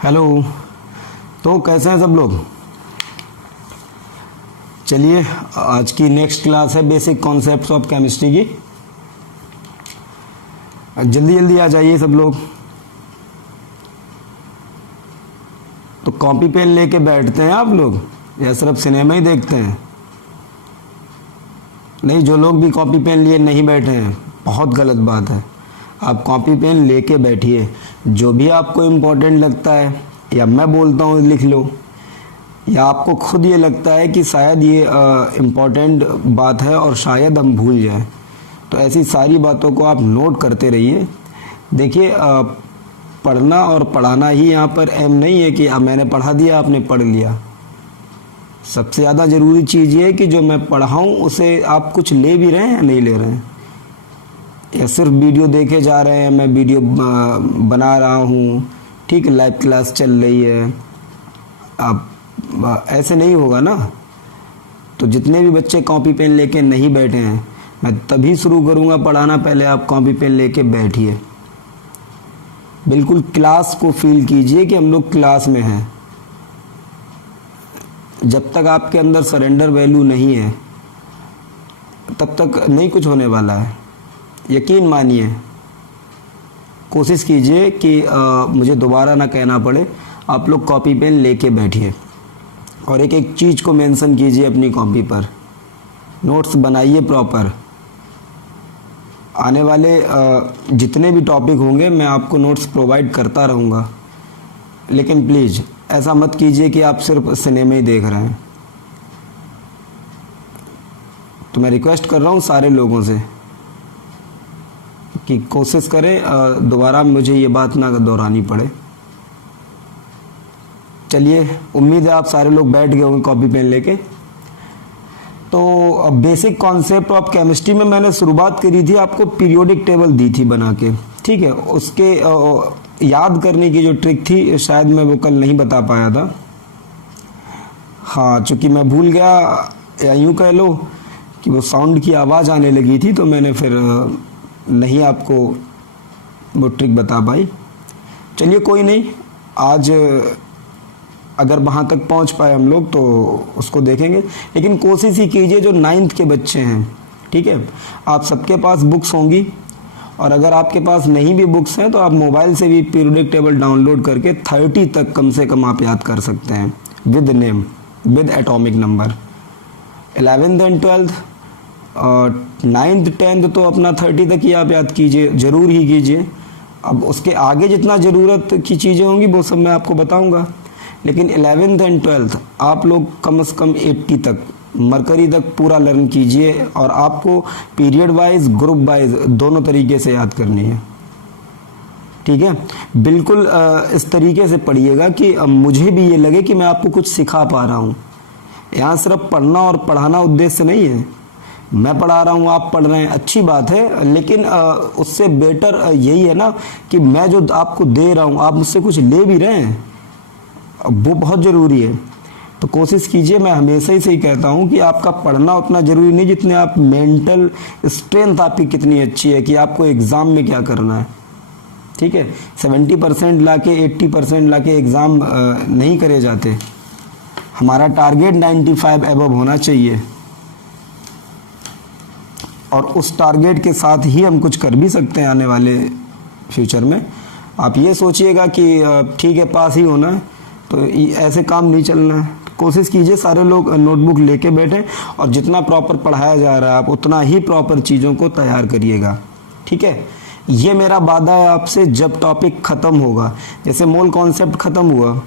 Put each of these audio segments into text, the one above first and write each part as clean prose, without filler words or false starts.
Hello. तो कैसे हैं सब लोग? चलिए, आज की नेक्स्ट क्लास है बेसिक कॉन्सेप्ट्स ऑफ केमिस्ट्री की। जल्दी जल्दी आ जाइए सब लोग। तो कॉपी पेन लेके बैठते हैं आप लोग या सिर्फ सिनेमा ही देखते हैं? नहीं, जो लोग भी कॉपी पेन लिए नहीं बैठे हैं, बहुत गलत बात है। आप कॉपी पेन लेके बैठिए। जो भी आपको इम्पोर्टेंट लगता है, या मैं बोलता हूँ लिख लो, या आपको खुद ये लगता है कि शायद ये इम्पोर्टेंट बात है और शायद हम भूल जाएं, तो ऐसी सारी बातों को आप नोट करते रहिए। देखिए, पढ़ना और पढ़ाना ही यहाँ पर एम नहीं है कि मैंने पढ़ा दिया आपने पढ़ लिया। सबसे ज़्यादा ज़रूरी चीज़ ये है कि जो मैं पढ़ाऊँ उसे आप कुछ ले भी रहे हैं या नहीं ले रहे हैं, या सिर्फ वीडियो देखे जा रहे हैं। मैं वीडियो बना रहा हूँ, ठीक, लाइव क्लास चल रही है, आप ऐसे नहीं होगा ना। तो जितने भी बच्चे कॉपी पेन लेके नहीं बैठे हैं, मैं तभी शुरू करूँगा पढ़ाना। पहले आप कॉपी पेन लेके बैठिए, बिल्कुल क्लास को फील कीजिए कि हम लोग क्लास में हैं। जब तक आपके अंदर सरेंडर वैल्यू नहीं है, तब तक नहीं कुछ होने वाला है। यकीन मानिए, कोशिश कीजिए कि मुझे दोबारा ना कहना पड़े। आप लोग कॉपी पेन लेके बैठिए और एक एक चीज़ को मेंशन कीजिए अपनी कॉपी पर। नोट्स बनाइए प्रॉपर। आने वाले जितने भी टॉपिक होंगे मैं आपको नोट्स प्रोवाइड करता रहूँगा, लेकिन प्लीज़ ऐसा मत कीजिए कि आप सिर्फ सिनेमा ही देख रहे हैं। तो मैं रिक्वेस्ट कर रहा हूँ सारे लोगों से कि कोशिश करें दोबारा मुझे ये बात ना दोहरानी पड़े। चलिए, उम्मीद है आप सारे लोग बैठ गए होंगे कॉपी पेन लेके। तो बेसिक कॉन्सेप्ट ऑफ केमिस्ट्री में मैंने शुरुआत करी थी, आपको पीरियोडिक टेबल दी थी बना के, ठीक है। उसके याद करने की जो ट्रिक थी, शायद मैं वो कल नहीं बता पाया था। हाँ, चूँकि मैं भूल गया, या यूँ कह लो कि वो साउंड की आवाज़ आने लगी थी, तो मैंने फिर नहीं आपको वो ट्रिक बता पाई। चलिए, कोई नहीं, आज अगर वहाँ तक पहुँच पाए हम लोग तो उसको देखेंगे। लेकिन कोशिश ही कीजिए, जो 9th के बच्चे हैं, ठीक है, आप सबके पास बुक्स होंगी, और अगर आपके पास नहीं भी बुक्स हैं तो आप मोबाइल से भी पीरियोडिक टेबल डाउनलोड करके 30 तक कम से कम आप याद कर सकते हैं, with name, with atomic number. 11th and 12th और 9th 10th तो अपना 30 तक ही आप याद कीजिए, ज़रूर ही कीजिए। अब उसके आगे जितना ज़रूरत की चीज़ें होंगी वो सब मैं आपको बताऊंगा, लेकिन 11th एंड 12th आप लोग कम से कम 80 तक, मरकरी तक पूरा लर्न कीजिए। और आपको पीरियड वाइज, ग्रुप वाइज दोनों तरीके से याद करनी है, ठीक है। बिल्कुल इस तरीके से पढ़िएगा कि मुझे भी ये लगे कि मैं आपको कुछ सिखा पा रहा हूँ। यहाँ सिर्फ पढ़ना और पढ़ाना उद्देश्य नहीं है। मैं पढ़ा रहा हूँ, आप पढ़ रहे हैं, अच्छी बात है, लेकिन उससे बेटर यही है ना कि मैं जो आपको दे रहा हूँ आप मुझसे कुछ ले भी रहे हैं, वो बहुत ज़रूरी है। तो कोशिश कीजिए, मैं हमेशा ही कहता हूँ कि आपका पढ़ना उतना ज़रूरी नहीं जितने आप मेंटल स्ट्रेंथ आपकी कितनी अच्छी है कि आपको एग्ज़ाम में क्या करना है, ठीक है। 70% ला के 80% ला के एग्ज़ाम नहीं करे जाते। हमारा टारगेट 95 एबव होना चाहिए, और उस टारगेट के साथ ही हम कुछ कर भी सकते हैं आने वाले फ्यूचर में। आप ये सोचिएगा कि ठीक है पास ही होना है, तो ऐसे काम नहीं चलना है। कोशिश कीजिए सारे लोग नोटबुक लेके बैठें, और जितना प्रॉपर पढ़ाया जा रहा है आप उतना ही प्रॉपर चीज़ों को तैयार करिएगा, ठीक है। ये मेरा वादा है आपसे। जब टॉपिक ख़त्म होगा, जैसे मोल कॉन्सेप्ट ख़त्म हुआ,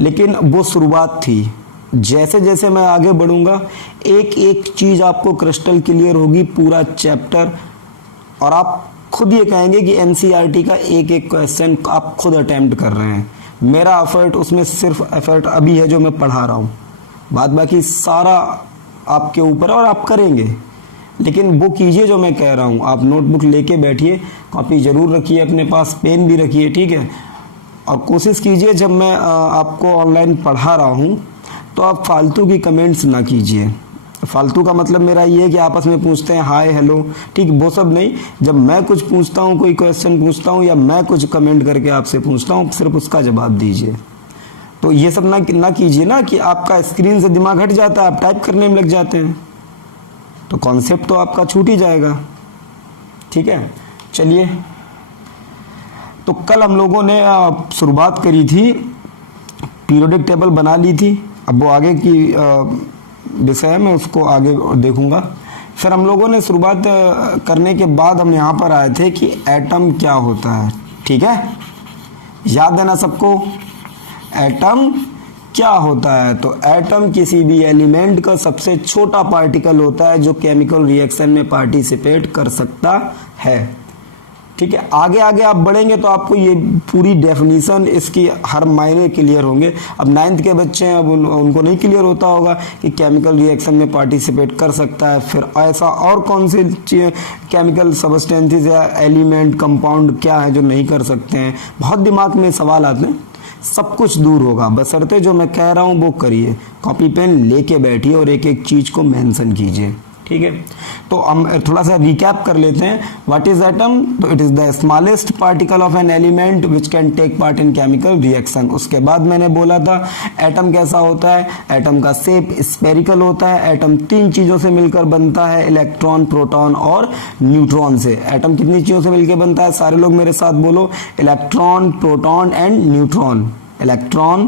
लेकिन वो शुरुआत थी। जैसे जैसे मैं आगे बढ़ूंगा, एक एक चीज़ आपको क्रिस्टल क्लियर होगी, पूरा चैप्टर, और आप खुद ये कहेंगे कि एनसीईआरटी का एक एक क्वेश्चन आप खुद अटेम्प्ट कर रहे हैं। मेरा एफर्ट, उसमें सिर्फ एफर्ट अभी है जो मैं पढ़ा रहा हूँ, बाद बाकी सारा आपके ऊपर है और आप करेंगे। लेकिन वो कीजिए जो मैं कह रहा हूँ। आप नोटबुक लेके बैठिए, कॉपी ज़रूर रखिए अपने पास, पेन भी रखिए, ठीक है। और कोशिश कीजिए जब मैं आपको ऑनलाइन पढ़ा रहा हूँ तो आप फालतू की कमेंट्स ना कीजिए। फालतू का मतलब मेरा ये है कि आपस में पूछते हैं हाय हेलो, ठीक, वो सब नहीं। जब मैं कुछ पूछता हूँ, कोई क्वेश्चन पूछता हूँ, या मैं कुछ कमेंट करके आपसे पूछता हूँ, सिर्फ उसका जवाब दीजिए, तो ये सब ना कीजिए ना कि आपका स्क्रीन से दिमाग हट जाता है, आप टाइप करने में लग जाते हैं, तो कॉन्सेप्ट तो आपका छूट ही जाएगा। ठीक है, चलिए, तो कल हम लोगों ने शुरुआत करी थी, पीरियोडिक टेबल बना ली थी। अब वो आगे की विषय में उसको आगे देखूंगा। फिर हम लोगों ने शुरुआत करने के बाद हम यहाँ पर आए थे कि एटम क्या होता है। ठीक है, याद है ना सबको, एटम क्या होता है? तो एटम किसी भी एलिमेंट का सबसे छोटा पार्टिकल होता है जो केमिकल रिएक्शन में पार्टिसिपेट कर सकता है। ठीक है, आगे आगे आप बढ़ेंगे तो आपको ये पूरी डेफिनेशन इसकी हर मायने क्लियर होंगे। अब 9th के बच्चे हैं, अब उनको नहीं क्लियर होता होगा कि केमिकल रिएक्शन में पार्टिसिपेट कर सकता है, फिर ऐसा और कौन से केमिकल सब्सटेंसेस या एलिमेंट कंपाउंड क्या है जो नहीं कर सकते हैं। बहुत दिमाग में सवाल आते हैं, सब कुछ दूर होगा, बशर्ते जो मैं कह रहा हूँ वो करिए, कॉपी पेन लेके बैठिए और एक एक चीज को मेंशन कीजिए। ठीक है, तो हम थोड़ा सा रिकैप कर लेते हैं। What is atom? तो it is the smallest particle of an element which can take part in chemical reaction. उसके बाद मैंने बोला था एटम कैसा होता है। एटम का शेप स्फेरिकल होता है। एटम 3 चीजों से मिलकर बनता है, इलेक्ट्रॉन, प्रोटॉन और न्यूट्रॉन से। एटम कितनी चीजों से मिलकर बनता है? सारे लोग मेरे साथ बोलो, electron, proton and neutron. Electron,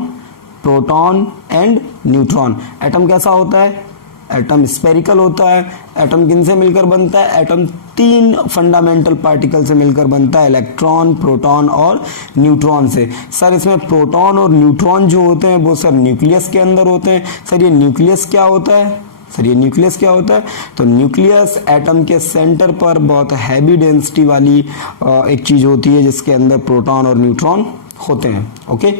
proton and neutron. Atom कैसा होता है? एटम स्फेरिकल होता है। एटम किन से मिलकर बनता है? एटम 3 फंडामेंटल पार्टिकल से मिलकर बनता है, इलेक्ट्रॉन, प्रोटॉन और न्यूट्रॉन से। सर इसमें प्रोटॉन और न्यूट्रॉन जो होते हैं वो सर न्यूक्लियस के अंदर होते हैं। सर ये न्यूक्लियस क्या होता है? सर ये न्यूक्लियस क्या होता है? तो न्यूक्लियस एटम के सेंटर पर बहुत हैवी डेंसिटी वाली एक चीज होती है जिसके अंदर प्रोटॉन और न्यूट्रॉन होते हैं। ओके,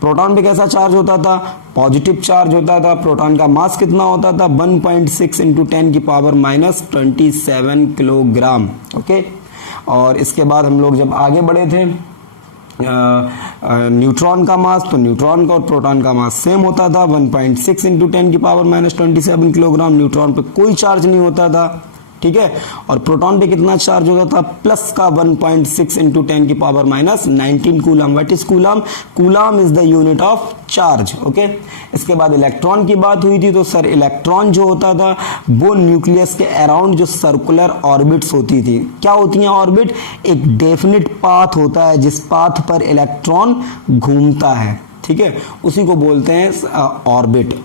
प्रोटॉन पे कैसा चार्ज होता था? पॉजिटिव चार्ज होता था। प्रोटॉन का मास कितना होता था? 1.6 इंटू 10 की पावर -27 किलोग्राम। ओके, और इसके बाद हम लोग जब आगे बढ़े थे न्यूट्रॉन का मास, तो न्यूट्रॉन का और प्रोटॉन का मास सेम होता था, 1.6 इंटू 10 की पावर -27 किलोग्राम। न्यूट्रॉन पे कोई चार्ज नहीं होता था। ठीक है, और प्रोटॉन पे कितना चार्ज होता था? प्लस का 1.6 इंटू 10 की power -19 coulomb. What is coulomb? Coulomb is the unit of charge. Okay, इसके बाद इलेक्ट्रॉन की बात हुई थी, तो सर इलेक्ट्रॉन जो होता था वो न्यूक्लियस के अराउंड जो सर्कुलर ऑर्बिट्स होती थी। क्या होती हैं ऑर्बिट? एक डेफिनिट पाथ होता है जिस पाथ पर इलेक्ट्रॉन घूमता है। ठीक है, उसी को बोलते हैं ऑर्बिट।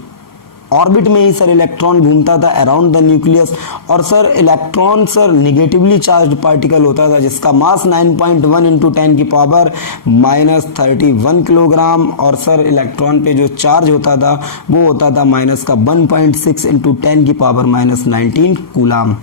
ऑर्बिट में ही सर इलेक्ट्रॉन घूमता था अराउंड द न्यूक्लियस। और sir electron sir negatively charge particle होता था जिसका मास 9.1 इंटू 10 की पावर -31 किलोग्राम। और सर इलेक्ट्रॉन पे जो चार्ज होता था वो होता था माइनस का 1.6 इंटू 10 की पावर -19 कूलाम।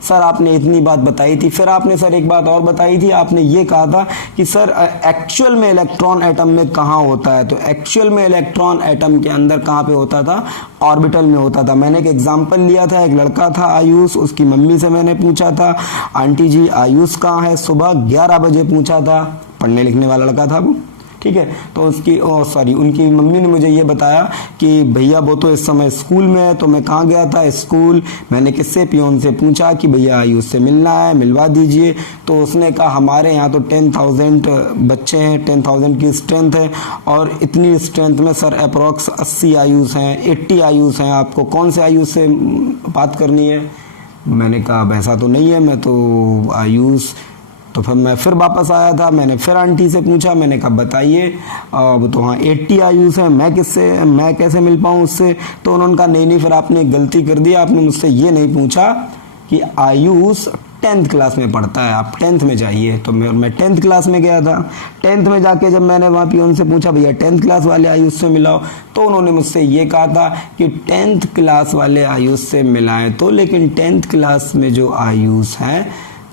सर आपने इतनी बात बताई थी। फिर आपने सर एक बात और बताई थी, आपने ये कहा था कि सर एक्चुअल में इलेक्ट्रॉन एटम में कहाँ होता है? तो एक्चुअल में इलेक्ट्रॉन एटम के अंदर कहाँ पे होता था? ऑर्बिटल में होता था। मैंने एक एग्जांपल लिया था, एक लड़का था आयुष, उसकी मम्मी से मैंने पूछा था आंटी जी आयुष कहाँ है? सुबह 11 बजे पूछा था, पढ़ने लिखने वाला लड़का था वो। ठीक है, तो उनकी मम्मी ने मुझे ये बताया कि भैया वो तो इस समय स्कूल में है। तो मैं कहाँ गया था? स्कूल। मैंने किससे? पियोन से पूछा कि भैया आयुष से मिलना है, मिलवा दीजिए। तो उसने कहा हमारे यहाँ तो 10,000 बच्चे हैं, 10,000 की स्ट्रेंथ है, और इतनी स्ट्रेंथ में सर अप्रॉक्स 80 आयुष हैं, 80 आयुष हैं। आपको कौन से आयुष से बात करनी है? मैंने कहा वैसा तो नहीं है, मैं तो आयुष। तो फिर मैं फिर वापस आया था, मैंने फिर आंटी से पूछा, मैंने कहा बताइए। अब तो हाँ 80 आयुष है, मैं कैसे मिल पाऊँ उससे? तो उन्होंने कहा नहीं, फिर आपने गलती कर दी, आपने मुझसे ये नहीं पूछा कि आयुष 10th क्लास में पढ़ता है, आप 10th में जाइए। तो मैं 10th क्लास में गया था। 10th में जाके जब मैंने वहाँ पियोन से पूछा भैया 10th क्लास वाले आयुष से मिलाओ, तो उन्होंने मुझसे ये कहा था कि 10th क्लास वाले आयुष से मिलाएं। तो लेकिन 10th क्लास में जो आयुष हैं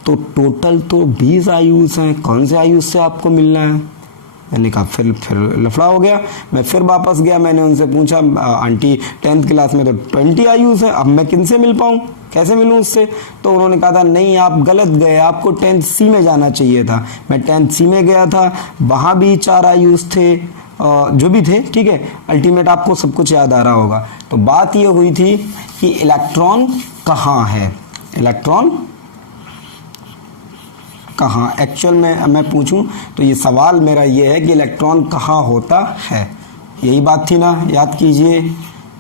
तो टोटल तो 20 आयुष हैं, कौन से आयुष से आपको मिलना है? मैंने कहा फिर लफड़ा हो गया। मैं फिर वापस गया, मैंने उनसे पूछा आंटी 10th क्लास में तो 20 आयुष है, अब मैं किन से मिल पाऊँ, कैसे मिलूँ उससे? तो उन्होंने कहा था नहीं आप गलत गए, आपको 10th C में जाना चाहिए था। मैं 10th C में गया था, वहाँ भी 4 आयुष थे, जो भी थे। ठीक है, अल्टीमेट आपको सब कुछ याद आ रहा होगा। तो बात ये हुई थी कि इलेक्ट्रॉन कहाँ है, इलेक्ट्रॉन कहाँ एक्चुअल में मैं पूछूं तो ये सवाल मेरा ये है कि इलेक्ट्रॉन कहाँ होता है। यही बात थी ना, याद कीजिए,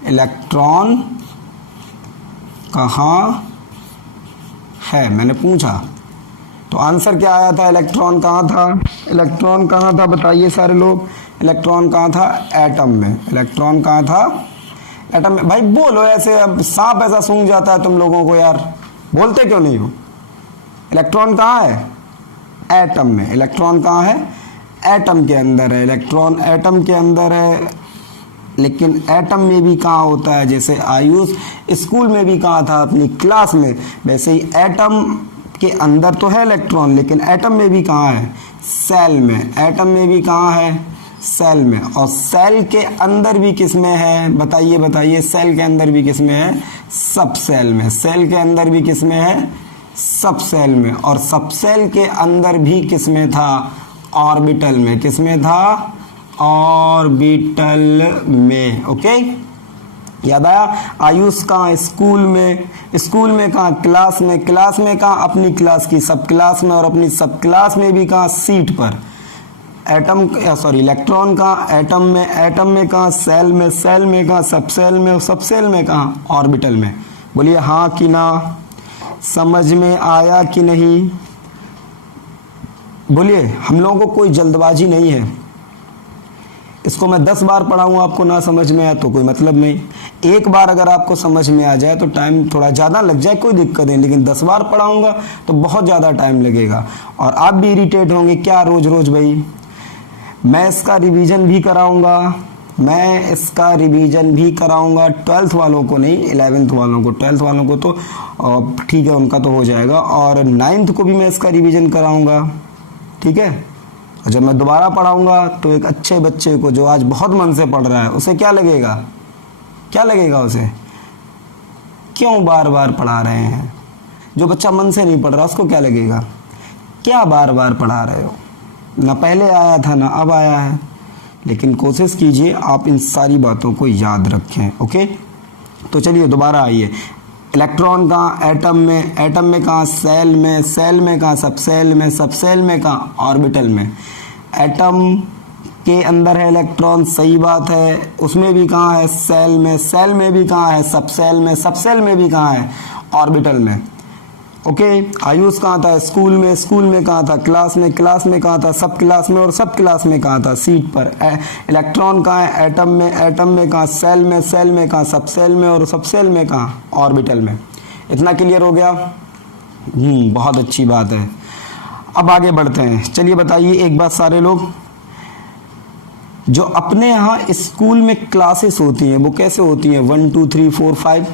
इलेक्ट्रॉन कहाँ है, मैंने पूछा तो आंसर क्या आया था, इलेक्ट्रॉन कहाँ था, इलेक्ट्रॉन कहाँ था बताइए सारे लोग, इलेक्ट्रॉन कहाँ था, एटम में। इलेक्ट्रॉन कहाँ था, एटम में। भाई बोलो ऐसे, अब सांप ऐसा सूंघ जाता है तुम लोगों को यार, बोलते क्यों नहीं हो। इलेक्ट्रॉन कहाँ है, एटम में। इलेक्ट्रॉन कहाँ है, एटम के अंदर है। इलेक्ट्रॉन एटम के अंदर है, लेकिन एटम में भी कहाँ होता है, जैसे आयुष स्कूल में भी कहाँ था, अपनी क्लास में, वैसे ही एटम के अंदर तो है इलेक्ट्रॉन, लेकिन एटम में भी कहाँ है, सेल में। एटम में भी कहाँ है, सेल में। और सेल के अंदर भी किस में है, बताइए बताइए, सेल के अंदर भी किस में है, सब सेल में। सेल के अंदर भी किस में है, सब सेल में। और सब सेल के अंदर भी किस में था, ऑर्बिटल में। किस में था, ऑर्बिटल में। ओके, याद आया। आयुष कहाँ, स्कूल में। स्कूल में कहाँ, क्लास में। क्लास में कहाँ, अपनी क्लास की सब क्लास में। और अपनी सब क्लास में भी कहाँ, सीट पर। एटम सॉरी इलेक्ट्रॉन कहाँ, एटम में। एटम में कहाँ, सेल में। सेल में कहाँ, सब सेल में। और सब सेल में कहाँ, ऑर्बिटल में। बोलिए हाँ कि ना, समझ में आया कि नहीं, बोलिए। हम लोगों को कोई जल्दबाजी नहीं है, इसको मैं 10 बार पढ़ाऊँ आपको ना समझ में आया तो कोई मतलब नहीं। एक बार अगर आपको समझ में आ जाए तो टाइम थोड़ा ज़्यादा लग जाए, कोई दिक्कत नहीं, लेकिन 10 बार पढ़ाऊँगा तो बहुत ज़्यादा टाइम लगेगा और आप भी इरिटेट होंगे, क्या रोज़ रोज़ भाई। मैं इसका रिवीजन भी कराऊँगा, मैं इसका रिवीजन भी कराऊँगा 12th वालों को नहीं, 11th वालों को। 12th वालों को तो ठीक है, उनका तो हो जाएगा। और 9th को भी मैं इसका रिवीजन कराऊँगा, ठीक है। और जब मैं दोबारा पढ़ाऊँगा तो एक अच्छे बच्चे को जो आज बहुत मन से पढ़ रहा है, उसे क्या लगेगा, क्या लगेगा उसे, क्यों बार बार पढ़ा रहे हैं। जो बच्चा मन से नहीं पढ़ रहा उसको क्या लगेगा, क्या बार बार पढ़ा रहे हो, ना पहले आया था ना अब आया है। लेकिन कोशिश कीजिए आप इन सारी बातों को याद रखें। ओके, तो चलिए दोबारा आइए। इलेक्ट्रॉन कहाँ, एटम में। एटम में कहाँ, सेल में। सेल में कहाँ, सब सेल में। सब सेल में कहाँ, ऑर्बिटल में। एटम के अंदर है इलेक्ट्रॉन, सही बात है, उसमें भी कहाँ है, सेल में। सेल में भी कहाँ है, सब सेल में। सब सेल में भी कहाँ है, ऑर्बिटल में। ओके, आयुष कहाँ था, स्कूल में। स्कूल में कहाँ था, क्लास में। क्लास में कहाँ था, सब क्लास में। और सब क्लास में कहाँ था, सीट पर। इलेक्ट्रॉन कहाँ है, एटम में। एटम में कहाँ, सेल में। सेल में कहाँ, सब सेल में। और सब सेल में कहाँ, ऑर्बिटल में। इतना क्लियर हो गया, बहुत अच्छी बात है। अब आगे बढ़ते हैं। चलिए बताइए एक बात सारे लोग, जो अपने यहाँ स्कूल में क्लासेस होती हैं वो कैसे होती हैं, 1 2 3 4 5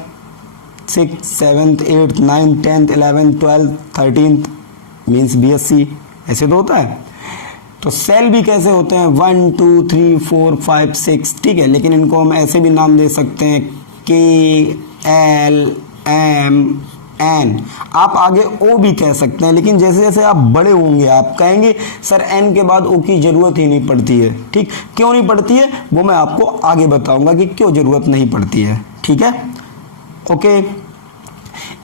6 7 8 9 10 11 12 13 मीन्स BSc, ऐसे तो होता है। तो सेल भी कैसे होते हैं, 1 2 3 4 5 6, ठीक है। लेकिन इनको हम ऐसे भी नाम दे सकते हैं, KLM N, आप आगे O भी कह सकते हैं। लेकिन जैसे जैसे आप बड़े होंगे आप कहेंगे सर N के बाद O की ज़रूरत ही नहीं पड़ती है, ठीक। क्यों नहीं पड़ती है वो मैं आपको आगे बताऊंगा कि क्यों ज़रूरत नहीं पड़ती है, ठीक है। ओके,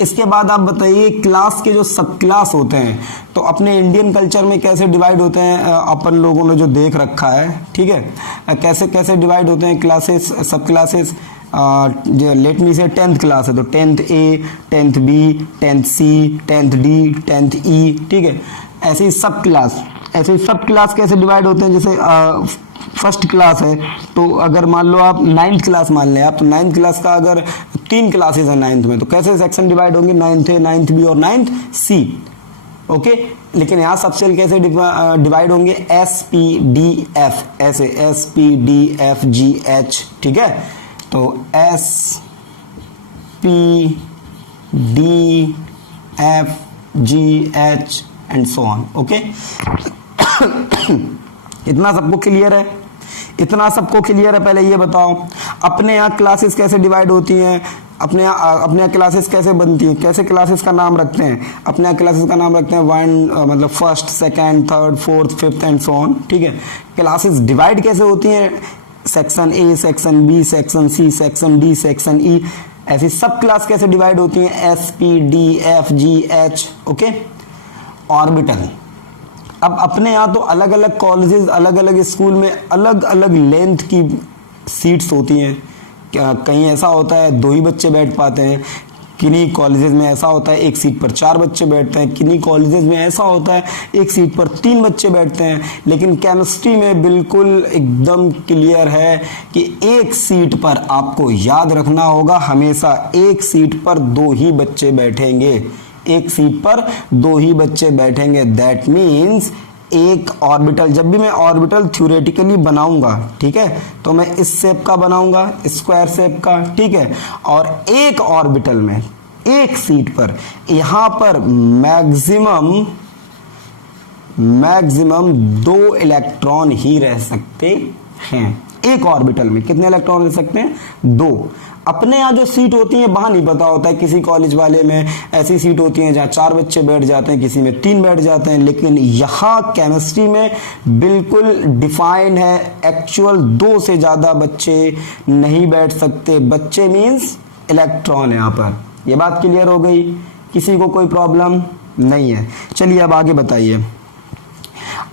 इसके बाद आप बताइए क्लास के जो सब क्लास होते हैं तो अपने इंडियन कल्चर में कैसे डिवाइड होते हैं, अपन लोगों ने जो देख रखा है, ठीक है। कैसे कैसे डिवाइड होते हैं क्लासेस, सब क्लासेस। लेट मी से 10th क्लास है तो 10th A, 10th B, 10th C, 10th D, 10th E, ठीक है। ऐसे ही सब क्लास, ऐसे ही सब क्लास कैसे डिवाइड होते हैं, जैसे फर्स्ट क्लास है तो अगर मान लो आप 9th क्लास मान लें आप, तो 9th क्लास का अगर 3 क्लासेस हैं 9th में तो कैसे सेक्शन डिवाइड होंगे, 9th A, 9th B और 9th C। ओके, लेकिन यहाँ सब सेल कैसे डिवाइड होंगे, SPDF, ऐसे SPDFGH, ठीक है। तो SPDFGH and so on. Okay, इतना सबको क्लियर है, इतना सबको क्लियर है। पहले ये बताओ अपने यहाँ क्लासेस कैसे डिवाइड होती हैं, अपने यहाँ क्लासेस कैसे बनती हैं, कैसे क्लासेस का नाम रखते हैं। अपने यहाँ क्लासेस का नाम रखते हैं 1 मतलब first, second, third, fourth, fifth and so on, ठीक है। क्लासेस डिवाइड कैसे होती हैं, section A, section B, section C, section D, section E, ऐसी सब क्लास कैसे डिवाइड होती हैं, SPDFGH। Okay, orbital. अब अपने यहाँ तो अलग अलग कॉलेजेस, अलग अलग स्कूल में अलग अलग लेंथ की सीट्स होती हैं, क्या कहीं ऐसा होता है 2 ही बच्चे बैठ पाते हैं, किन्हीं कॉलेजेस में ऐसा होता है 1 सीट पर 4 बच्चे बैठते हैं, किन्हीं कॉलेजेस में ऐसा होता है 1 सीट पर 3 बच्चे बैठते हैं। लेकिन केमिस्ट्री में बिल्कुल एकदम क्लियर है कि 1 सीट पर आपको याद रखना होगा, हमेशा 1 सीट पर 2 ही बच्चे बैठेंगे, 1 सीट पर 2 ही बच्चे बैठेंगे। दैट मीन्स एक ऑर्बिटल, जब भी मैं ऑर्बिटल थ्योरेटिकली बनाऊंगा, ठीक है, तो मैं इस शेप का बनाऊंगा, स्क्वायर शेप का, ठीक है, और एक ऑर्बिटल में 1 सीट पर यहां पर मैक्सिमम 2 इलेक्ट्रॉन ही रह सकते हैं। एक ऑर्बिटल में कितने इलेक्ट्रॉन रह सकते हैं? 2। अपने यहाँ जो सीट होती है वहां नहीं पता होता है, किसी कॉलेज वाले में ऐसी सीट होती है जहाँ 4 बच्चे बैठ जाते हैं, किसी में 3 बैठ जाते हैं, लेकिन यहाँ केमिस्ट्री में बिल्कुल डिफाइंड है, एक्चुअल 2 से ज्यादा बच्चे नहीं बैठ सकते। बच्चे मीन्स इलेक्ट्रॉन यहाँ पर। ये बात क्लियर हो गई? किसी को कोई प्रॉब्लम नहीं है? चलिए अब आगे बताइए।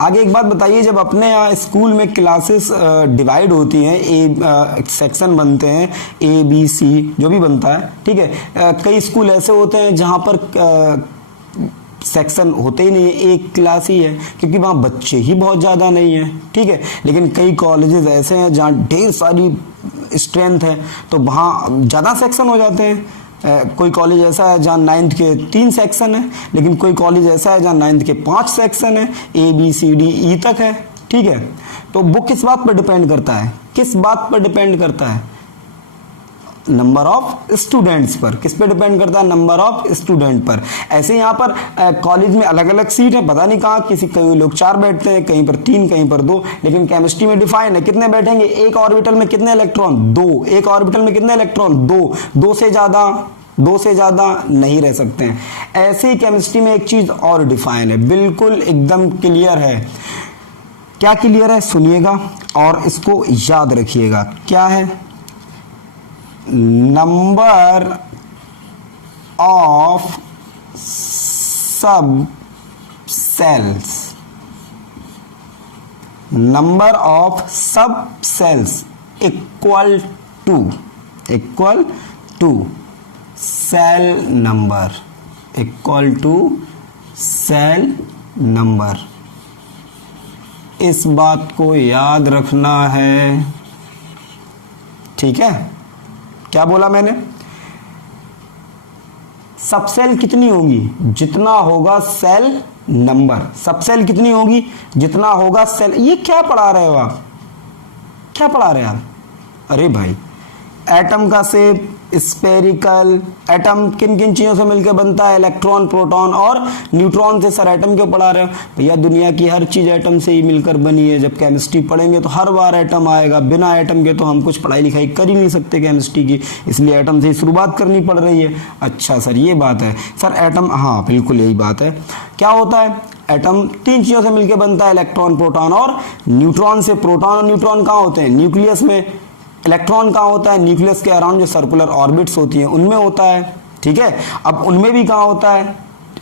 आगे एक बात बताइए, जब अपने यहाँ स्कूल में क्लासेस डिवाइड होती हैं, सेक्शन बनते हैं, A B C जो भी बनता है, ठीक है, कई स्कूल ऐसे होते हैं जहाँ पर सेक्शन होते ही नहीं है, एक क्लास ही है, क्योंकि वहाँ बच्चे ही बहुत ज़्यादा नहीं है, ठीक है। लेकिन कई कॉलेजेस ऐसे हैं जहाँ ढेर सारी स्ट्रेंथ है, तो वहाँ ज़्यादा सेक्शन हो जाते हैं। कोई कॉलेज ऐसा है जहाँ 9th के 3 सेक्शन है, लेकिन कोई कॉलेज ऐसा है जहाँ 9th के 5 सेक्शन है, A B C D E तक है, ठीक है। तो वो किस बात पर डिपेंड करता है? किस बात पर डिपेंड करता है? नंबर ऑफ स्टूडेंट्स पर। किस पे डिपेंड करता है? नंबर ऑफ स्टूडेंट पर। ऐसे यहाँ पर कॉलेज में अलग अलग सीट है, पता नहीं कहाँ, कई लोग 4 बैठते हैं, कहीं पर 3, कहीं पर 2, लेकिन केमिस्ट्री में डिफाइन है कितने बैठेंगे? एक ऑर्बिटल में कितने इलेक्ट्रॉन? 2। एक ऑर्बिटल में कितने इलेक्ट्रॉन? 2। 2 से ज्यादा नहीं रह सकते हैं। ऐसे ही केमिस्ट्री में एक चीज और डिफाइन है, बिल्कुल एकदम क्लियर है। क्या क्लियर है? सुनिएगा और इसको याद रखिएगा। क्या है? Number of sub shells, number of sub shells equal to shell number, equal to shell number. इस बात को याद रखना है, ठीक है। क्या बोला मैंने? सब सेल कितनी होगी? जितना होगा सेल नंबर। सब सेल कितनी होगी? जितना होगा सेल। ये क्या पढ़ा रहे हो आप? क्या पढ़ा रहे हैं आप? अरे भाई, एटम का शेप स्फेरिकल, एटम किन किन चीजों से मिलकर बनता है? इलेक्ट्रॉन, प्रोटॉन और न्यूट्रॉन से। सर एटम क्यों पढ़ा रहे हो? भैया दुनिया की हर चीज एटम से ही मिलकर बनी है। जब केमिस्ट्री पढ़ेंगे तो हर बार एटम आएगा, बिना एटम के तो हम कुछ पढ़ाई लिखाई कर ही नहीं सकते केमिस्ट्री की, इसलिए एटम से ही शुरुआत करनी पड़ रही है। अच्छा सर, ये बात है। सर एटम, हाँ बिल्कुल यही बात है। क्या होता है? एटम 3 चीजों से मिलकर बनता है, इलेक्ट्रॉन, प्रोटॉन और न्यूट्रॉन से। प्रोटॉन और न्यूट्रॉन कहाँ होते हैं? न्यूक्लियस में। इलेक्ट्रॉन कहाँ होता है? न्यूक्लियस के अराउंड जो सर्कुलर ऑर्बिट्स होती हैं उनमें होता है, ठीक है। अब उनमें भी कहाँ होता है?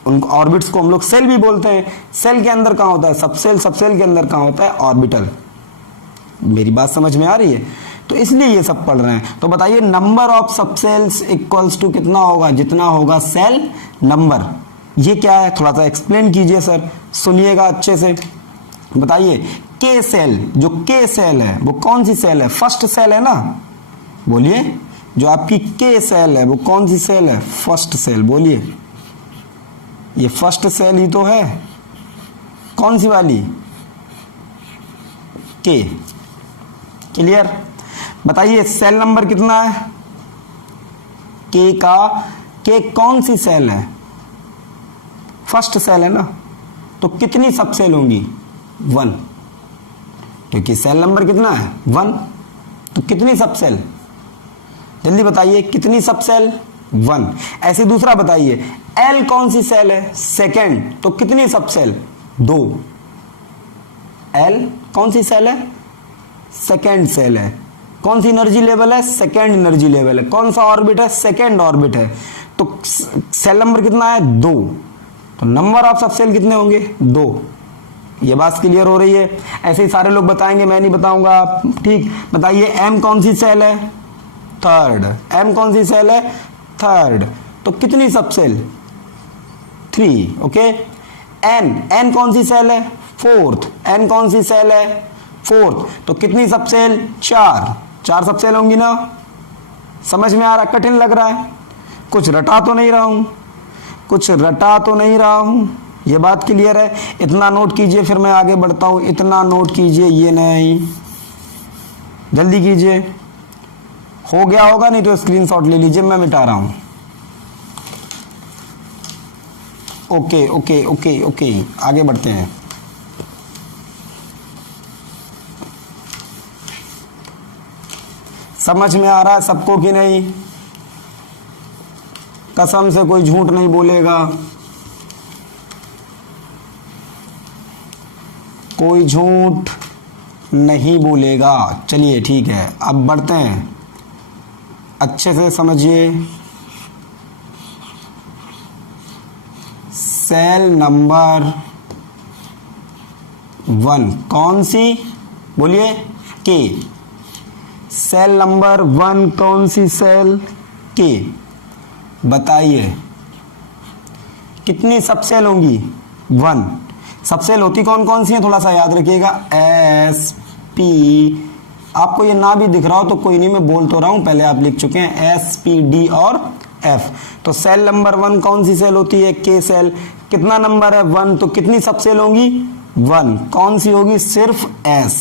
उन ऑर्बिट्स को हम लोग सेल भी बोलते हैं। सेल के अंदर कहाँ होता है? सबसेल। सबसेल के अंदर कहाँ होता है? ऑर्बिटल। मेरी बात समझ में आ रही है? तो इसलिए ये सब पढ़ रहे हैं। तो बताइए, number of subshells equals to कितना होगा? जितना होगा सेल नंबर। ये क्या है? थोड़ा सा एक्सप्लेन कीजिए सर, सुनिएगा अच्छे से। बताइए, के सेल, जो के सेल है वो कौन सी सेल है? फर्स्ट सेल है ना? बोलिए, जो आपकी के सेल है वो कौन सी सेल है? First shell. बोलिए, ये फर्स्ट सेल ही तो है। कौन सी वाली? के। क्लियर? बताइए, सेल नंबर कितना है के का? के कौन सी सेल है? फर्स्ट सेल है ना, तो कितनी सब सेल होंगी? 1, क्योंकि सेल नंबर कितना है? 1, तो कितनी सब सेल? जल्दी बताइए, कितनी सब सेल? 1। ऐसे दूसरा बताइए, एल कौन सी सेल है? सेकेंड, तो कितनी सब सेल? 2। एल कौन सी सेल है? सेकेंड सेल है। कौन सी एनर्जी लेवल है? सेकेंड एनर्जी लेवल है। कौन सा ऑर्बिट है? सेकेंड ऑर्बिट है। तो सेल नंबर कितना है? 2। तो नंबर ऑफ सब सेल कितने होंगे? 2। ये बात क्लियर हो रही है। ऐसे ही सारे लोग बताएंगे, मैं नहीं बताऊंगा। ठीक, बताइए एम कौन सी सेल है? थर्ड। एम कौन सी सेल है? थर्ड। तो कितनी सब सेल? 3। ओके। एन कौन सी सेल है? फोर्थ। एन कौन सी सेल है? फोर्थ। तो कितनी सब सेल? 4 सब सेल होंगी ना? समझ में आ रहा? कठिन लग रहा है? कुछ रटा तो नहीं रहा हूं? ये बात क्लियर है? इतना नोट कीजिए, फिर मैं आगे बढ़ता हूं। इतना नोट कीजिए, ये नहीं, जल्दी कीजिए। हो गया होगा, नहीं तो स्क्रीनशॉट ले लीजिए, मैं मिटा रहा हूं। ओके, आगे बढ़ते हैं। समझ में आ रहा है सबको कि नहीं? कसम से कोई झूठ नहीं बोलेगा, कोई झूठ नहीं बोलेगा। चलिए ठीक है, अब बढ़ते हैं। अच्छे से समझिए। सेल नंबर 1 कौन सी? बोलिए, के। सेल नंबर 1 कौन सी सेल? के। बताइए कितनी सब सेल होंगी? 1। सब सेल होती कौन कौन सी है? थोड़ा सा याद रखिएगा। एस, पी, आपको ये ना भी दिख रहा हो तो कोई नहीं, मैं बोल तो रहा हूं, पहले आप लिख चुके हैं। एस, पी, डी और एफ। तो सेल नंबर 1 कौन सी सेल होती है? के सेल। कितना नंबर है? 1। तो कितनी सब सेल होंगी? 1। कौन सी होगी? सिर्फ एस,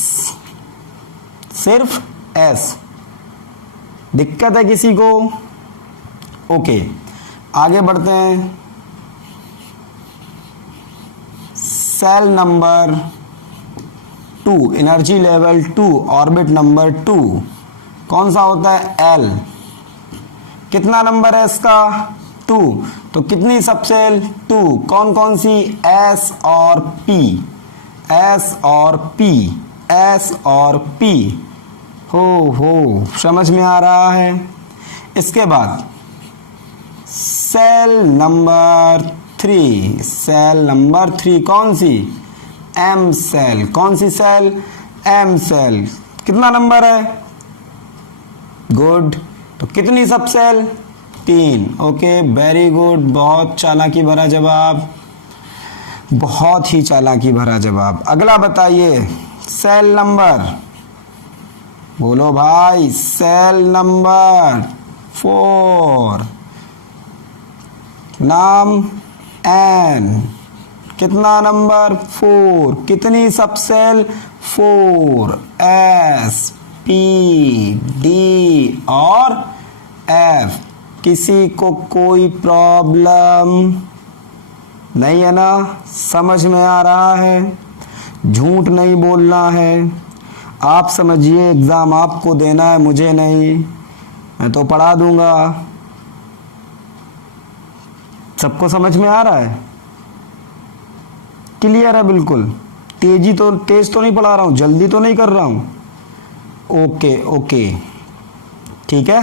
सिर्फ एस। दिक्कत है किसी को? ओके, आगे बढ़ते हैं। Shell number 2, energy level 2, orbit number 2 कौन सा होता है? एल। कितना नंबर है इसका? 2। तो कितनी सब सेल? 2। कौन कौन सी? एस और पी, एस और पी, एस और पी। हो, समझ में आ रहा है? इसके बाद सेल नंबर 3, सेल नंबर 3 कौन सी? M shell. कौन सी सेल? M shell. कितना नंबर है? गुड। तो कितनी सब सेल? 3। Okay, very good. बहुत चालाकी भरा जवाब, बहुत ही चालाकी भरा जवाब। अगला बताइए, सेल नंबर, बोलो भाई, सेल नंबर 4, नाम एन। कितना नंबर? 4। कितनी सब सेल? 4। एस, पी, डी और एफ। किसी को कोई प्रॉब्लम नहीं है ना? समझ में आ रहा है? झूठ नहीं बोलना है। आप समझिए, एग्जाम आपको देना है, मुझे नहीं। मैं तो पढ़ा दूंगा। सबको समझ में आ रहा है? क्लियर है बिल्कुल? तेज तो नहीं पढ़ा रहा हूं, जल्दी तो नहीं कर रहा हूं। ओके, ठीक है।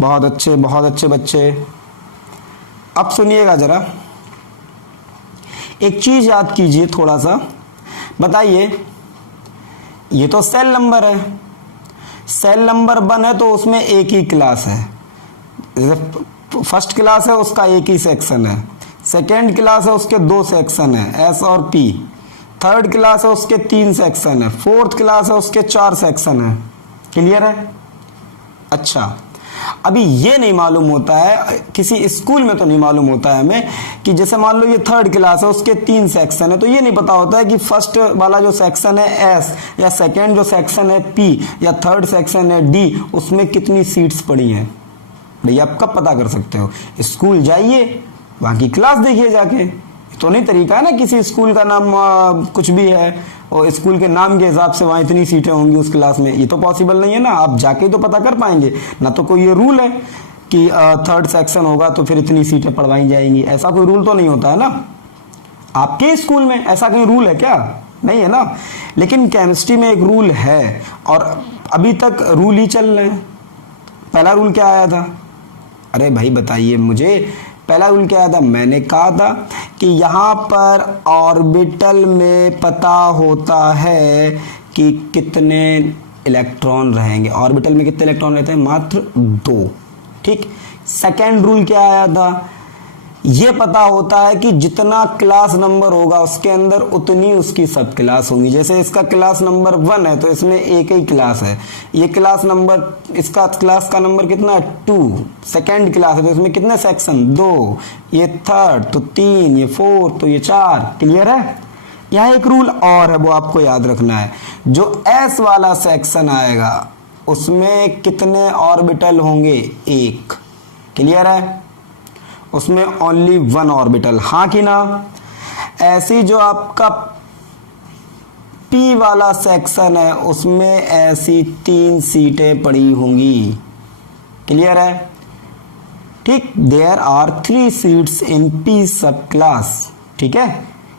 बहुत अच्छे बच्चे। अब सुनिएगा जरा, एक चीज याद कीजिए थोड़ा सा। बताइए, ये तो सेल नंबर है। सेल नंबर 1 है तो उसमें एक ही क्लास है। फर्स्ट क्लास है, उसका एक ही सेक्शन है। सेकेंड क्लास है, उसके 2 सेक्शन है, एस और पी। थर्ड क्लास है, उसके 3 सेक्शन है। फोर्थ क्लास है, उसके 4 सेक्शन है। क्लियर है? अच्छा, अभी ये नहीं मालूम होता है, किसी स्कूल में तो नहीं मालूम होता है हमें, कि जैसे मान लो ये थर्ड क्लास है, उसके 3 सेक्शन है, तो ये नहीं पता होता है कि फर्स्ट वाला जो सेक्शन है एस, या सेकेंड जो सेक्शन है पी, या थर्ड सेक्शन है डी, उसमें कितनी सीट्स पड़ी हैं। भैया आप कब पता कर सकते हो? स्कूल जाइए, वहां की क्लास देखिए जाके। तो नहीं तरीका है ना, किसी स्कूल का नाम कुछ भी है और स्कूल के नाम के हिसाब से वहां इतनी सीटें होंगी उस क्लास में, ये तो पॉसिबल नहीं है ना। आप जाके तो पता कर पाएंगे ना, तो कोई ये रूल है कि थर्ड सेक्शन होगा तो फिर इतनी सीटें पढ़वाई जाएंगी, ऐसा कोई रूल तो नहीं होता है ना। आपके स्कूल में ऐसा कोई रूल है क्या? नहीं है ना। लेकिन केमिस्ट्री में एक रूल है और अभी तक रूल ही चल रहे हैं। पहला रूल क्या आया था? अरे भाई बताइए मुझे, पहला रूल क्या था, मैंने कहा था कि यहाँ पर ऑर्बिटल में पता होता है कि कितने इलेक्ट्रॉन रहेंगे। ऑर्बिटल में कितने इलेक्ट्रॉन रहते हैं, मात्र 2। ठीक। सेकेंड रूल क्या आया था, ये पता होता है कि जितना क्लास नंबर होगा उसके अंदर उतनी उसकी सब क्लास होंगी। जैसे इसका क्लास नंबर 1 है तो इसमें एक ही क्लास है। ये क्लास नंबर, इसका क्लास का नंबर कितना है, 2। सेकेंड क्लास है तो इसमें कितने सेक्शन, 2। ये थर्ड तो 3, ये फोर्थ तो ये 4। क्लियर है। यहाँ एक रूल और है, वो आपको याद रखना है। जो एस वाला सेक्शन आएगा उसमें कितने ऑर्बिटल होंगे, 1। क्लियर है। उसमें ओनली 1 ऑर्बिटल, हाँ कि ना। ऐसी जो आपका पी वाला सेक्शन है उसमें ऐसी 3 सीटें पड़ी होंगी। क्लियर है। ठीक। There are 3 seats in P sub class. ठीक है।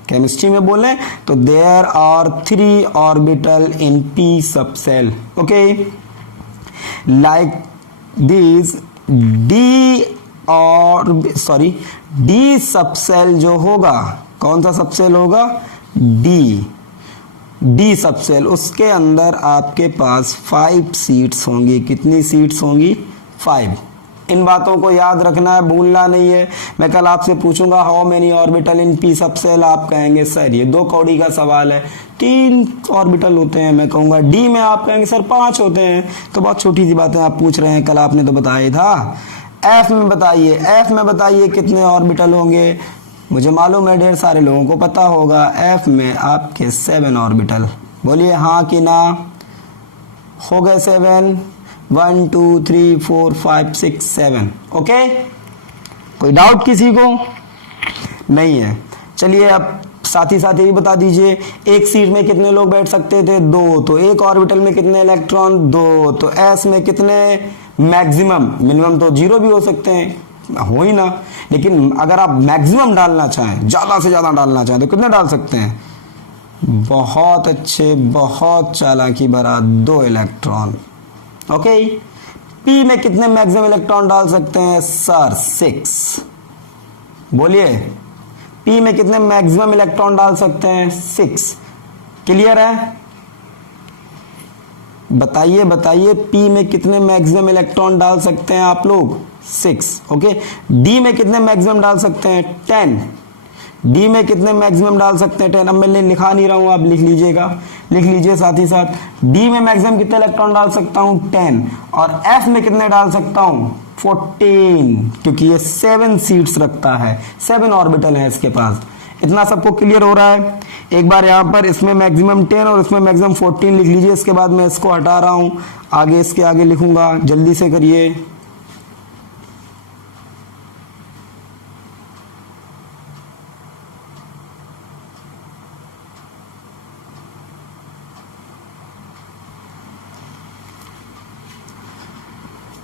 केमिस्ट्री में बोले तो there are 3 orbital in P sub shell. Okay. Like this D subshell जो होगा, कौन सा सबसेल होगा, डी सबसेल, उसके अंदर आपके पास 5 सीट्स होंगी। कितनी सीट्स होंगी, 5। इन बातों को याद रखना है, भूलना नहीं है। मैं कल आपसे पूछूंगा how many orbital in P subshell, आप कहेंगे सर ये 2 कौड़ी का सवाल है, 3 ऑर्बिटल होते हैं। मैं कहूंगा डी में, आप कहेंगे सर 5 होते हैं। तो बहुत छोटी सी बातें आप पूछ रहे हैं, कल आपने तो बताया था। एफ में बताइए, एफ में बताइए कितने ऑर्बिटल होंगे। मुझे मालूम है ढेर सारे लोगों को पता होगा। एफ में आपके 7 ऑर्बिटल। बोलिए हाँ कि ना। हो गए 7, 1 2 3 4 5 6 7। ओके। कोई डाउट किसी को नहीं है। चलिए अब साथ ही साथ ये भी बता दीजिए, एक सीट में कितने लोग बैठ सकते थे, 2। तो एक ऑर्बिटल में कितने इलेक्ट्रॉन, 2। तो एस में कितने, मैक्सिमम, मिनिमम तो 0 भी हो सकते हैं, हो ही ना। लेकिन अगर आप मैक्सिमम डालना चाहें, ज्यादा से ज्यादा डालना चाहें तो कितने डाल सकते हैं, बहुत अच्छे, बहुत चालाकी भरा, 2 इलेक्ट्रॉन। ओके। पी में कितने मैक्सिमम इलेक्ट्रॉन डाल सकते हैं सर, 6। बोलिए पी में कितने मैक्सिमम इलेक्ट्रॉन डाल सकते हैं, 6। क्लियर है। बताइए बताइए, पी में कितने मैक्सिमम इलेक्ट्रॉन डाल सकते हैं आप लोग, 6। ओके। डी में कितने मैक्सिमम डाल सकते हैं, 10। डी में कितने मैक्सिमम डाल सकते हैं, 10। अब मैं लिखा नहीं रहा हूं, आप लिख लीजिएगा, लिख लीजिए साथ ही साथ। डी में मैक्सिमम कितने इलेक्ट्रॉन डाल सकता हूं, 10। और एफ में कितने डाल सकता हूं, 14, क्योंकि ये 7 सीट्स रखता है, 7 ऑर्बिटल है इसके पास। इतना सबको क्लियर हो रहा है। एक बार यहाँ पर इसमें मैक्सिमम 10 और इसमें मैक्सिमम 14 लिख लीजिए। इसके बाद मैं इसको हटा रहा हूं, आगे इसके आगे लिखूंगा, जल्दी से करिए।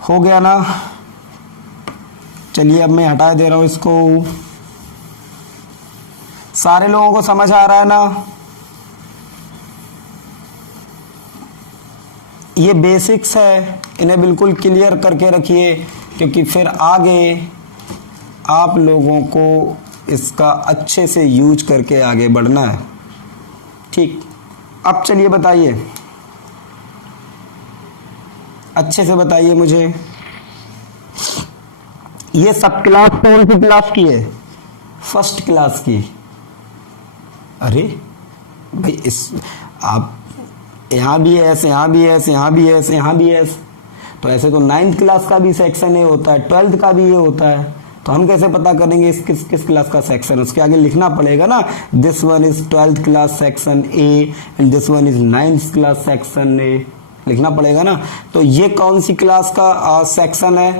हो गया ना। चलिए अब मैं हटा दे रहा हूं इसको। सारे लोगों को समझ आ रहा है ना। ये बेसिक्स है, इन्हें बिल्कुल क्लियर करके रखिए, क्योंकि फिर आगे आप लोगों को इसका अच्छे से यूज करके आगे बढ़ना है। ठीक। अब चलिए बताइए, अच्छे से बताइए मुझे, ये सब क्लास कौन सी क्लास की है, फर्स्ट क्लास की। अरे भाई इस आप यहाँ भी है, यहाँ भी है, यहाँ भी है, यहाँ भी है, तो ऐसे तो 9th क्लास का भी सेक्शन ये होता है, 12th का भी ये होता है। तो हम कैसे पता करेंगे इस किस क्लास का सेक्शन, उसके आगे लिखना पड़ेगा ना, this one is 12th class section A and this one is 9th class section A, लिखना पड़ेगा ना। तो ये कौन सी क्लास का सेक्शन है,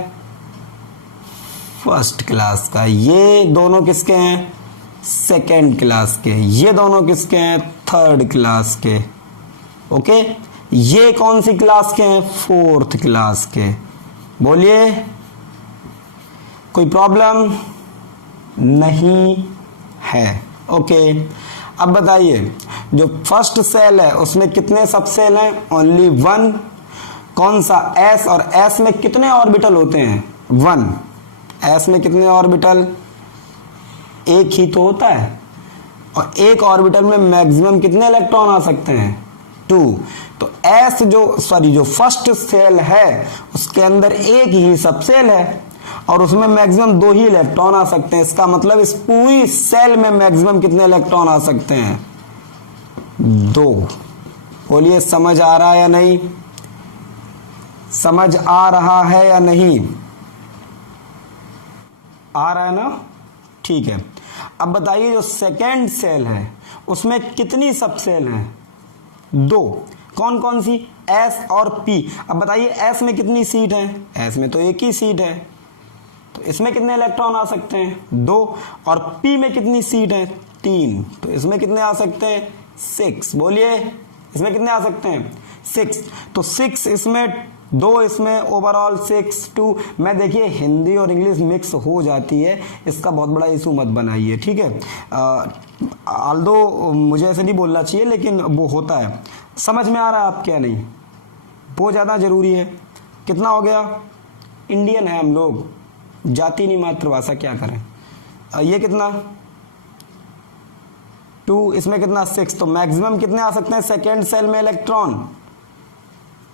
फर्स्ट क्लास का। ये दोनों किसके हैं, सेकेंड क्लास के। ये दोनों किसके हैं, थर्ड क्लास के। ओके। ये कौन सी क्लास के हैं, फोर्थ क्लास के। बोलिए कोई प्रॉब्लम नहीं है। ओके। अब बताइए, जो फर्स्ट सेल है उसमें कितने सब सेल हैं, ओनली 1। कौन सा, एस, और एस में कितने ऑर्बिटल होते हैं, 1। s में कितने ऑर्बिटल, एक ही तो होता है, और एक ऑर्बिटल में मैक्सिमम कितने इलेक्ट्रॉन आ सकते हैं, 2। तो s जो फर्स्ट सेल है उसके अंदर एक ही सब सेल है और उसमें मैक्सिमम 2 ही इलेक्ट्रॉन आ सकते हैं। इसका मतलब इस पूरी सेल में मैक्सिमम कितने इलेक्ट्रॉन आ सकते हैं, 2। बोलिए समझ आ रहा है या नहीं, समझ आ रहा है या नहीं, आ रहा है ना, ठीक है। अब बताइए जो सेकेंड सेल है उसमें कितनी सब सेल हैं, 2। कौन कौन सी, S और P। अब बताइए S में कितनी सीट है, S में तो एक ही सीट है, तो इसमें कितने इलेक्ट्रॉन आ सकते हैं, 2। और P में कितनी सीट है, 3, तो इसमें कितने आ सकते हैं, 6। बोलिए इसमें कितने आ सकते हैं, 6। तो 6 इसमें, 2 इसमें, ओवरऑल 6, 2 में। देखिए हिंदी और इंग्लिश मिक्स हो जाती है, इसका बहुत बड़ा इशू मत बनाइए, ठीक है। आल्दो मुझे ऐसे नहीं बोलना चाहिए लेकिन वो होता है। समझ में आ रहा है आप क्या नहीं, वो ज़्यादा ज़रूरी है। कितना हो गया, इंडियन है हम लोग, जाति नहीं मातृभाषा, क्या करें। ये कितना, 2, इसमें कितना, 6। तो मैक्सिमम कितने आ सकते हैं सेकेंड सेल में इलेक्ट्रॉन,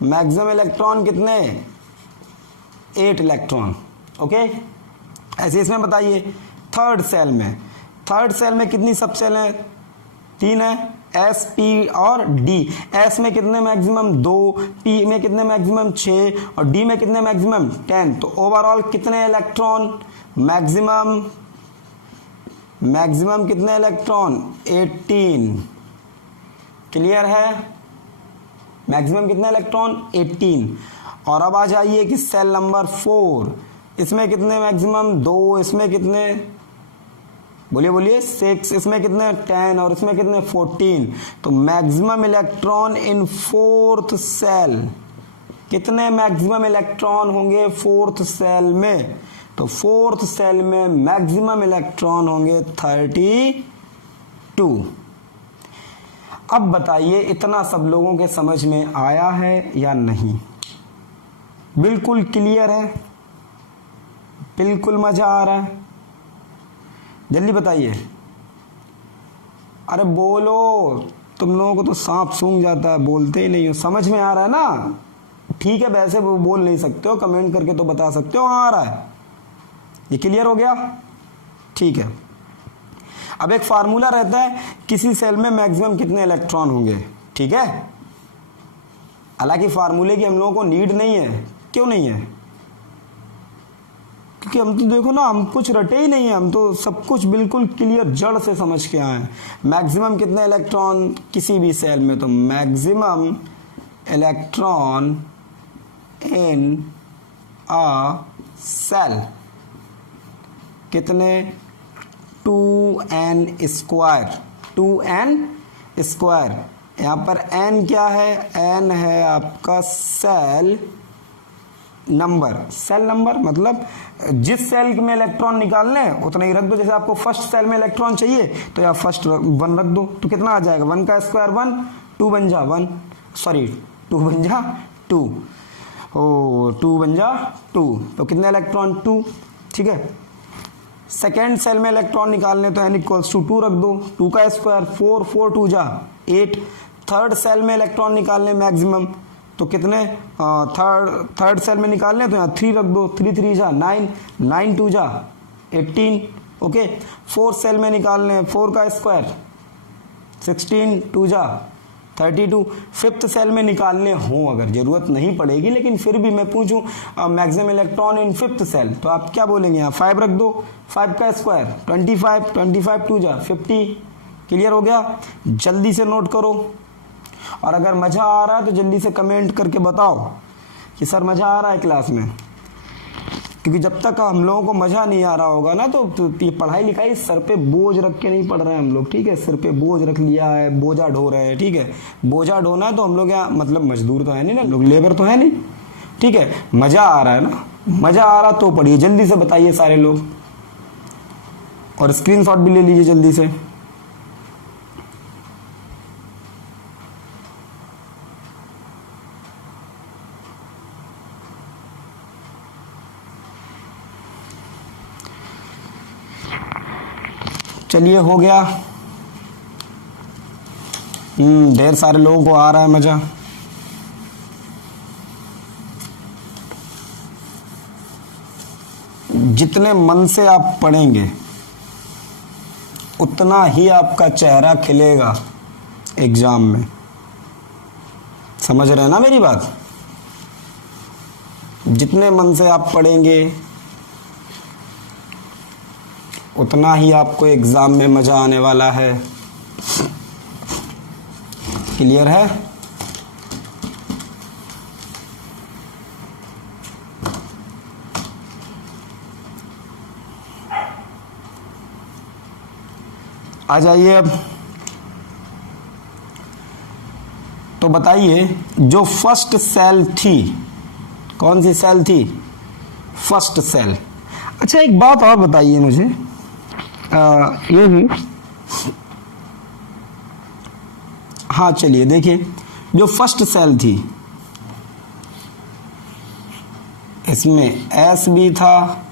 मैक्सिमम इलेक्ट्रॉन कितने, 8 इलेक्ट्रॉन, ओके। ऐसे इसमें बताइए थर्ड सेल में कितनी सब सेल हैं, 3 है, S, P और D। S में कितने मैक्सिमम, 2, P में कितने मैक्सिमम, 6 और D में कितने मैक्सिमम, 10। तो ओवरऑल कितने इलेक्ट्रॉन, मैक्सिमम कितने इलेक्ट्रॉन, 18। क्लियर है, मैक्सिमम कितने इलेक्ट्रॉन, 18। और अब आ जाइए कि सेल नंबर 4, इसमें कितने मैक्सिमम, 2, इसमें कितने, बोलिए 6, इसमें कितने, 10 और इसमें कितने, 14। तो maximum electron in fourth shell, कितने मैक्सिमम इलेक्ट्रॉन होंगे फोर्थ सेल में, तो फोर्थ सेल में मैक्सिमम इलेक्ट्रॉन होंगे 32। अब बताइए इतना सब लोगों के समझ में आया है या नहीं, बिल्कुल क्लियर है, बिल्कुल मजा आ रहा है, जल्दी बताइए। अरे बोलो, तुम लोगों को तो सांप सूंघ जाता है, बोलते ही नहीं हो। समझ में आ रहा है ना, ठीक है, वैसे वो बोल नहीं सकते हो, कमेंट करके तो बता सकते हो हाँ आ रहा है। ये क्लियर हो गया, ठीक है। अब एक फार्मूला रहता है किसी सेल में मैक्सिमम कितने इलेक्ट्रॉन होंगे, ठीक है। हालांकि फार्मूले की हम लोगों को नीड नहीं है, क्यों नहीं है, क्योंकि हम तो देखो ना, हम कुछ रटे ही नहीं है, हम तो सब कुछ बिल्कुल क्लियर जड़ से समझ के आए हैं। मैक्सिमम कितने इलेक्ट्रॉन किसी भी सेल में, तो maximum electron in a shell कितने, 2n स्क्वायर, 2n स्क्वायर। यहाँ पर n क्या है, n है आपका सेल नंबर मतलब जिस सेल में इलेक्ट्रॉन निकालने हैं उतना ही रख दो। जैसे आपको फर्स्ट सेल में इलेक्ट्रॉन चाहिए तो यहाँ फर्स्ट 1 रख दो, तो कितना आ जाएगा, 1 का स्क्वायर 1, 2 बन जा 1, सॉरी 2 बन जा 2, ओ 2 बन जा 2, तो कितने इलेक्ट्रॉन 2, ठीक है। सेकेंड सेल में इलेक्ट्रॉन निकालने तो n इक्वल्स टू 2 रख दो, 2 का स्क्वायर 4, 4 2 जा 8। थर्ड सेल में इलेक्ट्रॉन निकालने मैक्सिमम तो कितने, थर्ड सेल में निकालने तो यहाँ 3 रख दो, 3 3 जा 9, 9 2 जा 18, ओके। फोर्थ सेल में निकालने 4 का स्क्वायर 16, 2 जा 32। फिफ्थ सेल में निकालने हो, अगर जरूरत नहीं पड़ेगी लेकिन फिर भी मैं पूछूं maximum electron in fifth cell, तो आप क्या बोलेंगे, यहाँ 5 रख दो, 5 का स्क्वायर 25, 25 2 जा 50। क्लियर हो गया, जल्दी से नोट करो। और अगर मज़ा आ रहा है तो जल्दी से कमेंट करके बताओ कि सर मज़ा आ रहा है क्लास में, क्योंकि जब तक हम लोगों को मज़ा नहीं आ रहा होगा ना तो ये पढ़ाई लिखाई सर पे बोझ रख के नहीं पढ़ रहे हैं हम लोग, ठीक है। सिर पे बोझ रख लिया है, बोझा ढो रहे हैं, ठीक है। बोझा ढोना है तो हम लोग यहाँ मतलब मजदूर तो है नहीं ना, लोग लेबर तो है नहीं, ठीक है। मज़ा आ रहा है ना, मज़ा आ रहा तो पढ़िए, जल्दी से बताइए सारे लोग, और स्क्रीनशॉट भी ले लीजिए जल्दी से। चलिए हो गया। ढेर सारे लोगों को आ रहा है मजा। जितने मन से आप पढ़ेंगे उतना ही आपका चेहरा खिलेगा एग्जाम में। समझ रहे हैं ना मेरी बात? जितने मन से आप पढ़ेंगे उतना ही आपको एग्जाम में मजा आने वाला है। क्लियर है? आ जाइए अब। तो बताइए, जो फर्स्ट सेल थी, कौन सी सेल थी? First shell. अच्छा एक बात और बताइए मुझे, ये भी, हाँ चलिए देखिए, जो फर्स्ट सेल थी इसमें एस भी था,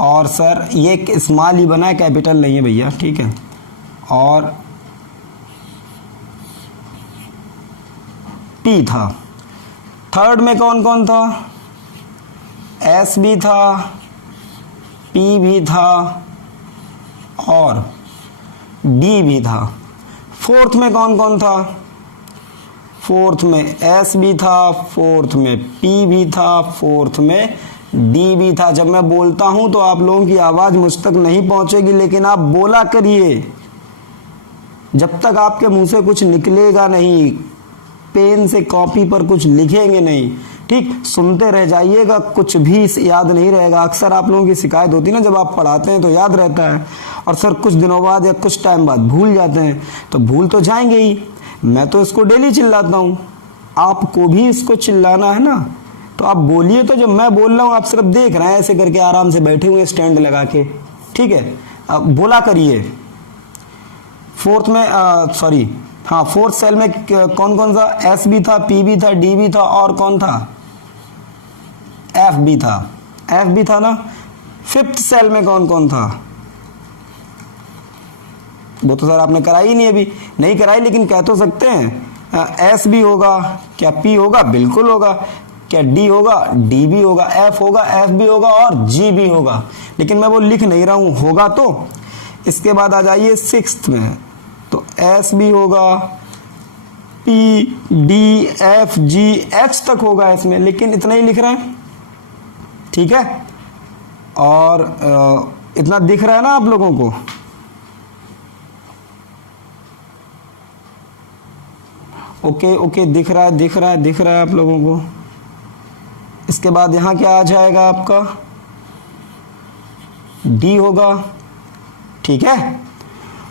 और सर ये एक स्मॉल ही बना है, कैपिटल नहीं है भैया, ठीक है, और पी था। थर्ड में कौन कौन था? एस भी था, पी भी था और डी भी था। फोर्थ में कौन कौन था? फोर्थ में एस भी था, फोर्थ में पी भी था, फोर्थ में डी भी था। जब मैं बोलता हूं तो आप लोगों की आवाज मुझ तक नहीं पहुंचेगी, लेकिन आप बोला करिए। जब तक आपके मुंह से कुछ निकलेगा नहीं, पेन से कॉपी पर कुछ लिखेंगे नहीं, ठीक, सुनते रह जाइएगा, कुछ भी याद नहीं रहेगा। अक्सर आप लोगों की शिकायत होती है ना, जब आप पढ़ाते हैं तो याद रहता है और सर कुछ दिनों बाद या कुछ टाइम बाद भूल जाते हैं। तो भूल तो जाएंगे ही। मैं तो इसको डेली चिल्लाता हूँ, आपको भी इसको चिल्लाना है ना, तो आप बोलिए। तो जब मैं बोल रहा हूँ आप सिर्फ देख रहे हैं ऐसे करके, आराम से बैठे हुए स्टैंड लगा के, ठीक है, अब बोला करिए। फोर्थ में सॉरी हाँ, फोर्थ सेल में कौन कौन सा? एस भी था, पी भी था, डी भी था, और कौन था? एफ भी था। एफ भी था ना। फिफ्थ सेल में कौन कौन था? वो तो सर आपने कराई ही नहीं, अभी नहीं कराई, लेकिन कह तो सकते हैं। एस भी होगा क्या? पी होगा? बिल्कुल होगा। क्या डी होगा? डी भी होगा। एफ होगा? एफ भी होगा और जी भी होगा, लेकिन मैं वो लिख नहीं रहा हूं, होगा तो। इसके बाद आ जाइए सिक्स्थ में, तो एस भी होगा, पी, डी, एफ, जी, एच तक होगा इसमें, लेकिन इतना ही लिख रहे हैं, ठीक है। और इतना दिख रहा है ना आप लोगों को? ओके ओके, दिख रहा है, दिख रहा है, दिख रहा है आप लोगों को। इसके बाद यहां क्या आ जाएगा आपका? डी होगा, ठीक है।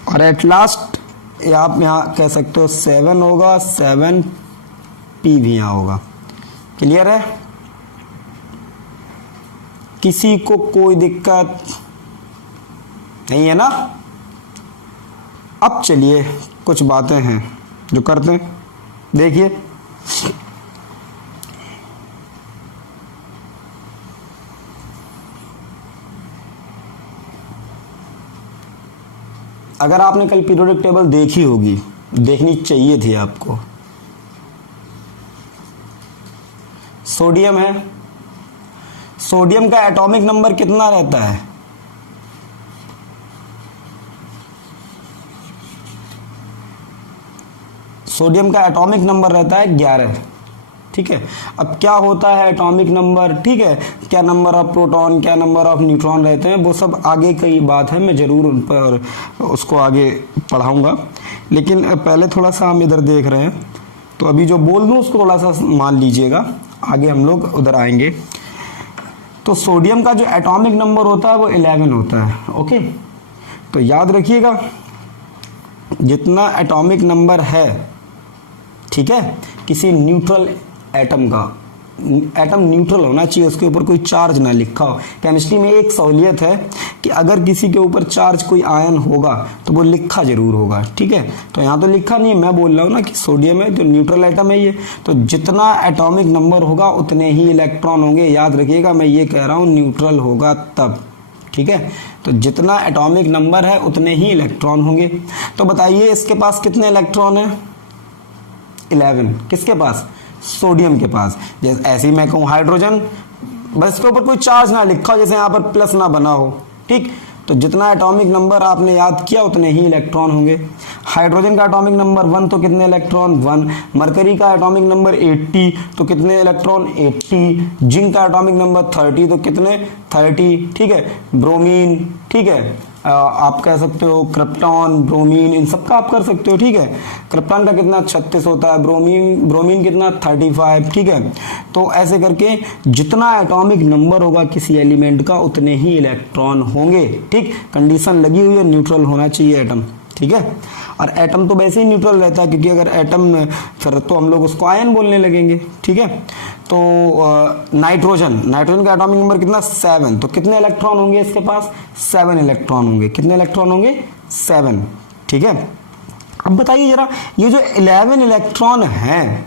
और एट लास्ट आप यहाँ कह सकते हो 7 होगा, 7 पी भी यहाँ होगा। क्लियर है? किसी को कोई दिक्कत नहीं है ना? अब चलिए कुछ बातें हैं जो करते हैं, देखिए। अगर आपने कल पीरियोडिक टेबल देखी होगी, देखनी चाहिए थी आपको। सोडियम है, सोडियम का एटॉमिक नंबर कितना रहता है? सोडियम का एटॉमिक नंबर रहता है 11, ठीक है। अब क्या होता है एटॉमिक नंबर, ठीक है, क्या नंबर ऑफ प्रोटॉन, क्या नंबर ऑफ न्यूट्रॉन रहते हैं, वो सब आगे की बात है, मैं ज़रूर उन पर उसको आगे पढ़ाऊंगा। लेकिन पहले थोड़ा सा हम इधर देख रहे हैं, तो अभी जो बोल दूँ उसको थोड़ा सा मान लीजिएगा, आगे हम लोग उधर आएंगे। तो सोडियम का जो एटॉमिक नंबर होता है वो 11 होता है, ओके। तो याद रखिएगा, जितना एटॉमिक नंबर है, ठीक है, किसी न्यूट्रल एटम का, एटम न्यूट्रल होना चाहिए, उसके ऊपर कोई चार्ज ना लिखा हो। केमिस्ट्री में एक सहूलियत है कि अगर किसी के ऊपर चार्ज कोई आयन होगा तो वो लिखा जरूर होगा, ठीक है। तो यहाँ तो लिखा नहीं है, मैं बोल रहा हूँ ना कि सोडियम है तो न्यूट्रल एटम है ये, तो जितना एटॉमिक नंबर होगा उतने ही इलेक्ट्रॉन होंगे। याद रखिएगा, मैं ये कह रहा हूँ न्यूट्रल होगा तब, ठीक है, तो जितना एटॉमिक नंबर है उतने ही इलेक्ट्रॉन होंगे। तो बताइए इसके पास कितने इलेक्ट्रॉन है? 11। किसके पास? सोडियम के पास। जैसे ऐसे ही मैं कहूँ हाइड्रोजन, बस इसके ऊपर कोई चार्ज ना लिखा हो, जैसे यहाँ पर प्लस ना बना हो, ठीक। तो जितना एटॉमिक नंबर आपने याद किया उतने ही इलेक्ट्रॉन होंगे। हाइड्रोजन का एटॉमिक नंबर 1, तो कितने इलेक्ट्रॉन? 1। मरकरी का एटॉमिक नंबर 80, तो कितने इलेक्ट्रॉन? 80। जिंक का एटॉमिक नंबर 30, तो कितने? 30, ठीक है। ब्रोमीन, ठीक है, आप कह सकते हो क्रिप्टॉन, ब्रोमीन, इन सब का आप कर सकते हो, ठीक है। क्रिप्टॉन का कितना? 36 होता है। ब्रोमीन कितना? 35, ठीक है। तो ऐसे करके जितना एटॉमिक नंबर होगा किसी एलिमेंट का उतने ही इलेक्ट्रॉन होंगे, ठीक। कंडीशन लगी हुई है, न्यूट्रल होना चाहिए एटम, ठीक है। और एटम तो वैसे ही न्यूट्रल रहता है, क्योंकि अगर एटम फिर तो हम लोग उसको आयन बोलने लगेंगे, ठीक है। तो नाइट्रोजन का एटॉमिक नंबर कितना? 7। तो कितने इलेक्ट्रॉन होंगे इसके पास? 7 इलेक्ट्रॉन होंगे। कितने इलेक्ट्रॉन होंगे? 7, ठीक है। अब बताइए जरा, ये जो 11 इलेक्ट्रॉन हैं,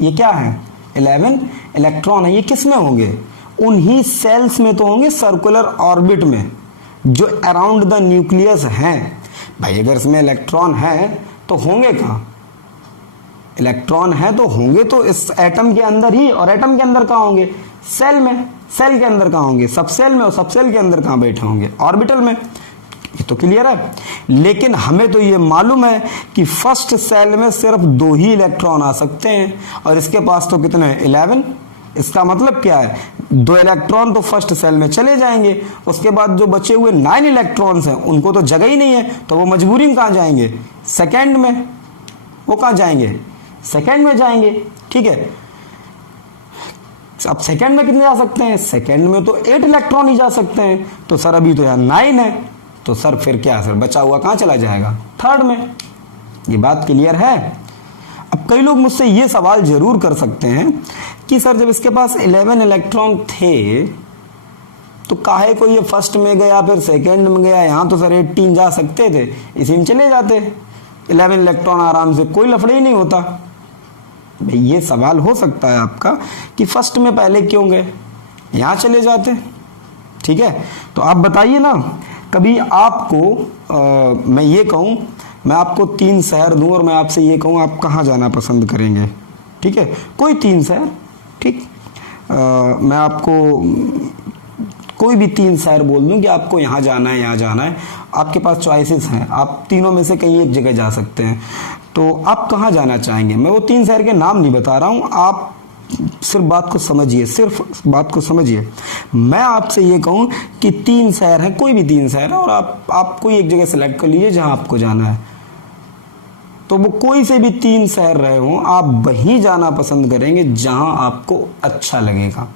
ये क्या है? 11 इलेक्ट्रॉन है, ये किस में होंगे? उन्हीं सेल्स में तो होंगे, सर्कुलर ऑर्बिट में, जो अराउंड द न्यूक्लियस हैं। भाई अगर इसमें इलेक्ट्रॉन है तो होंगे कहाँ? इलेक्ट्रॉन है तो होंगे तो इस एटम के अंदर ही, और एटम के अंदर कहाँ होंगे? सेल में। सेल के अंदर कहाँ होंगे? सब सेल में। और सब सेल के अंदर कहाँ बैठे होंगे? ऑर्बिटल में। ये तो क्लियर है। लेकिन हमें तो ये मालूम है कि फर्स्ट सेल में सिर्फ 2 ही इलेक्ट्रॉन आ सकते हैं, और इसके पास तो कितने हैं? 11। इसका मतलब क्या है? 2 इलेक्ट्रॉन तो फर्स्ट सेल में चले जाएंगे, उसके बाद जो बचे हुए 9 इलेक्ट्रॉन्स हैं उनको तो जगह ही नहीं है, तो वो मजबूरी में कहाँ जाएंगे? सेकेंड में। वो कहाँ जाएंगे? सेकेंड में जाएंगे, ठीक है। अब सेकेंड में कितने जा सकते हैं? सेकेंड में तो 8 इलेक्ट्रॉन ही जा सकते हैं। तो सर अभी तो यहाँ 9 है, तो सर फिर क्या सर बचा हुआ कहाँ चला जाएगा? थर्ड में। ये बात क्लियर है। अब कई लोग मुझसे ये सवाल जरूर कर सकते हैं कि सर जब इसके पास 11 इलेक्ट्रॉन थे तो काहे को ये फर्स्ट में गया फिर सेकेंड में गया? यहाँ तो सर 18 जा सकते थे, इसी में चले जाते 11 इलेक्ट्रॉन आराम से, कोई लफड़े ही नहीं होता। भाई ये सवाल हो सकता है आपका कि फर्स्ट में पहले क्यों गए, यहाँ चले जाते, ठीक है। तो आप बताइए ना, कभी आपको मैं ये कहूँ, मैं आपको 3 शहर दूं और मैं आपसे ये कहूँ आप कहाँ जाना पसंद करेंगे, ठीक है, कोई 3 शहर, ठीक। मैं आपको कोई भी 3 शहर बोल दूं कि आपको यहाँ जाना है, यहाँ जाना है, आपके पास चॉइसेस हैं, आप तीनों में से कहीं एक जगह जा सकते हैं, तो आप कहाँ जाना चाहेंगे? मैं वो 3 शहर के नाम नहीं बता रहा हूँ, आप सिर्फ बात को समझिए, सिर्फ बात को समझिए। मैं आपसे ये कहूँ कि 3 शहर हैं, कोई भी 3 शहर है, और आप कोई एक जगह सेलेक्ट कर लीजिए जहाँ आपको जाना है। तो वो कोई से भी 3 शहर रहे हों, आप वहीं जाना पसंद करेंगे जहाँ आपको अच्छा लगेगा,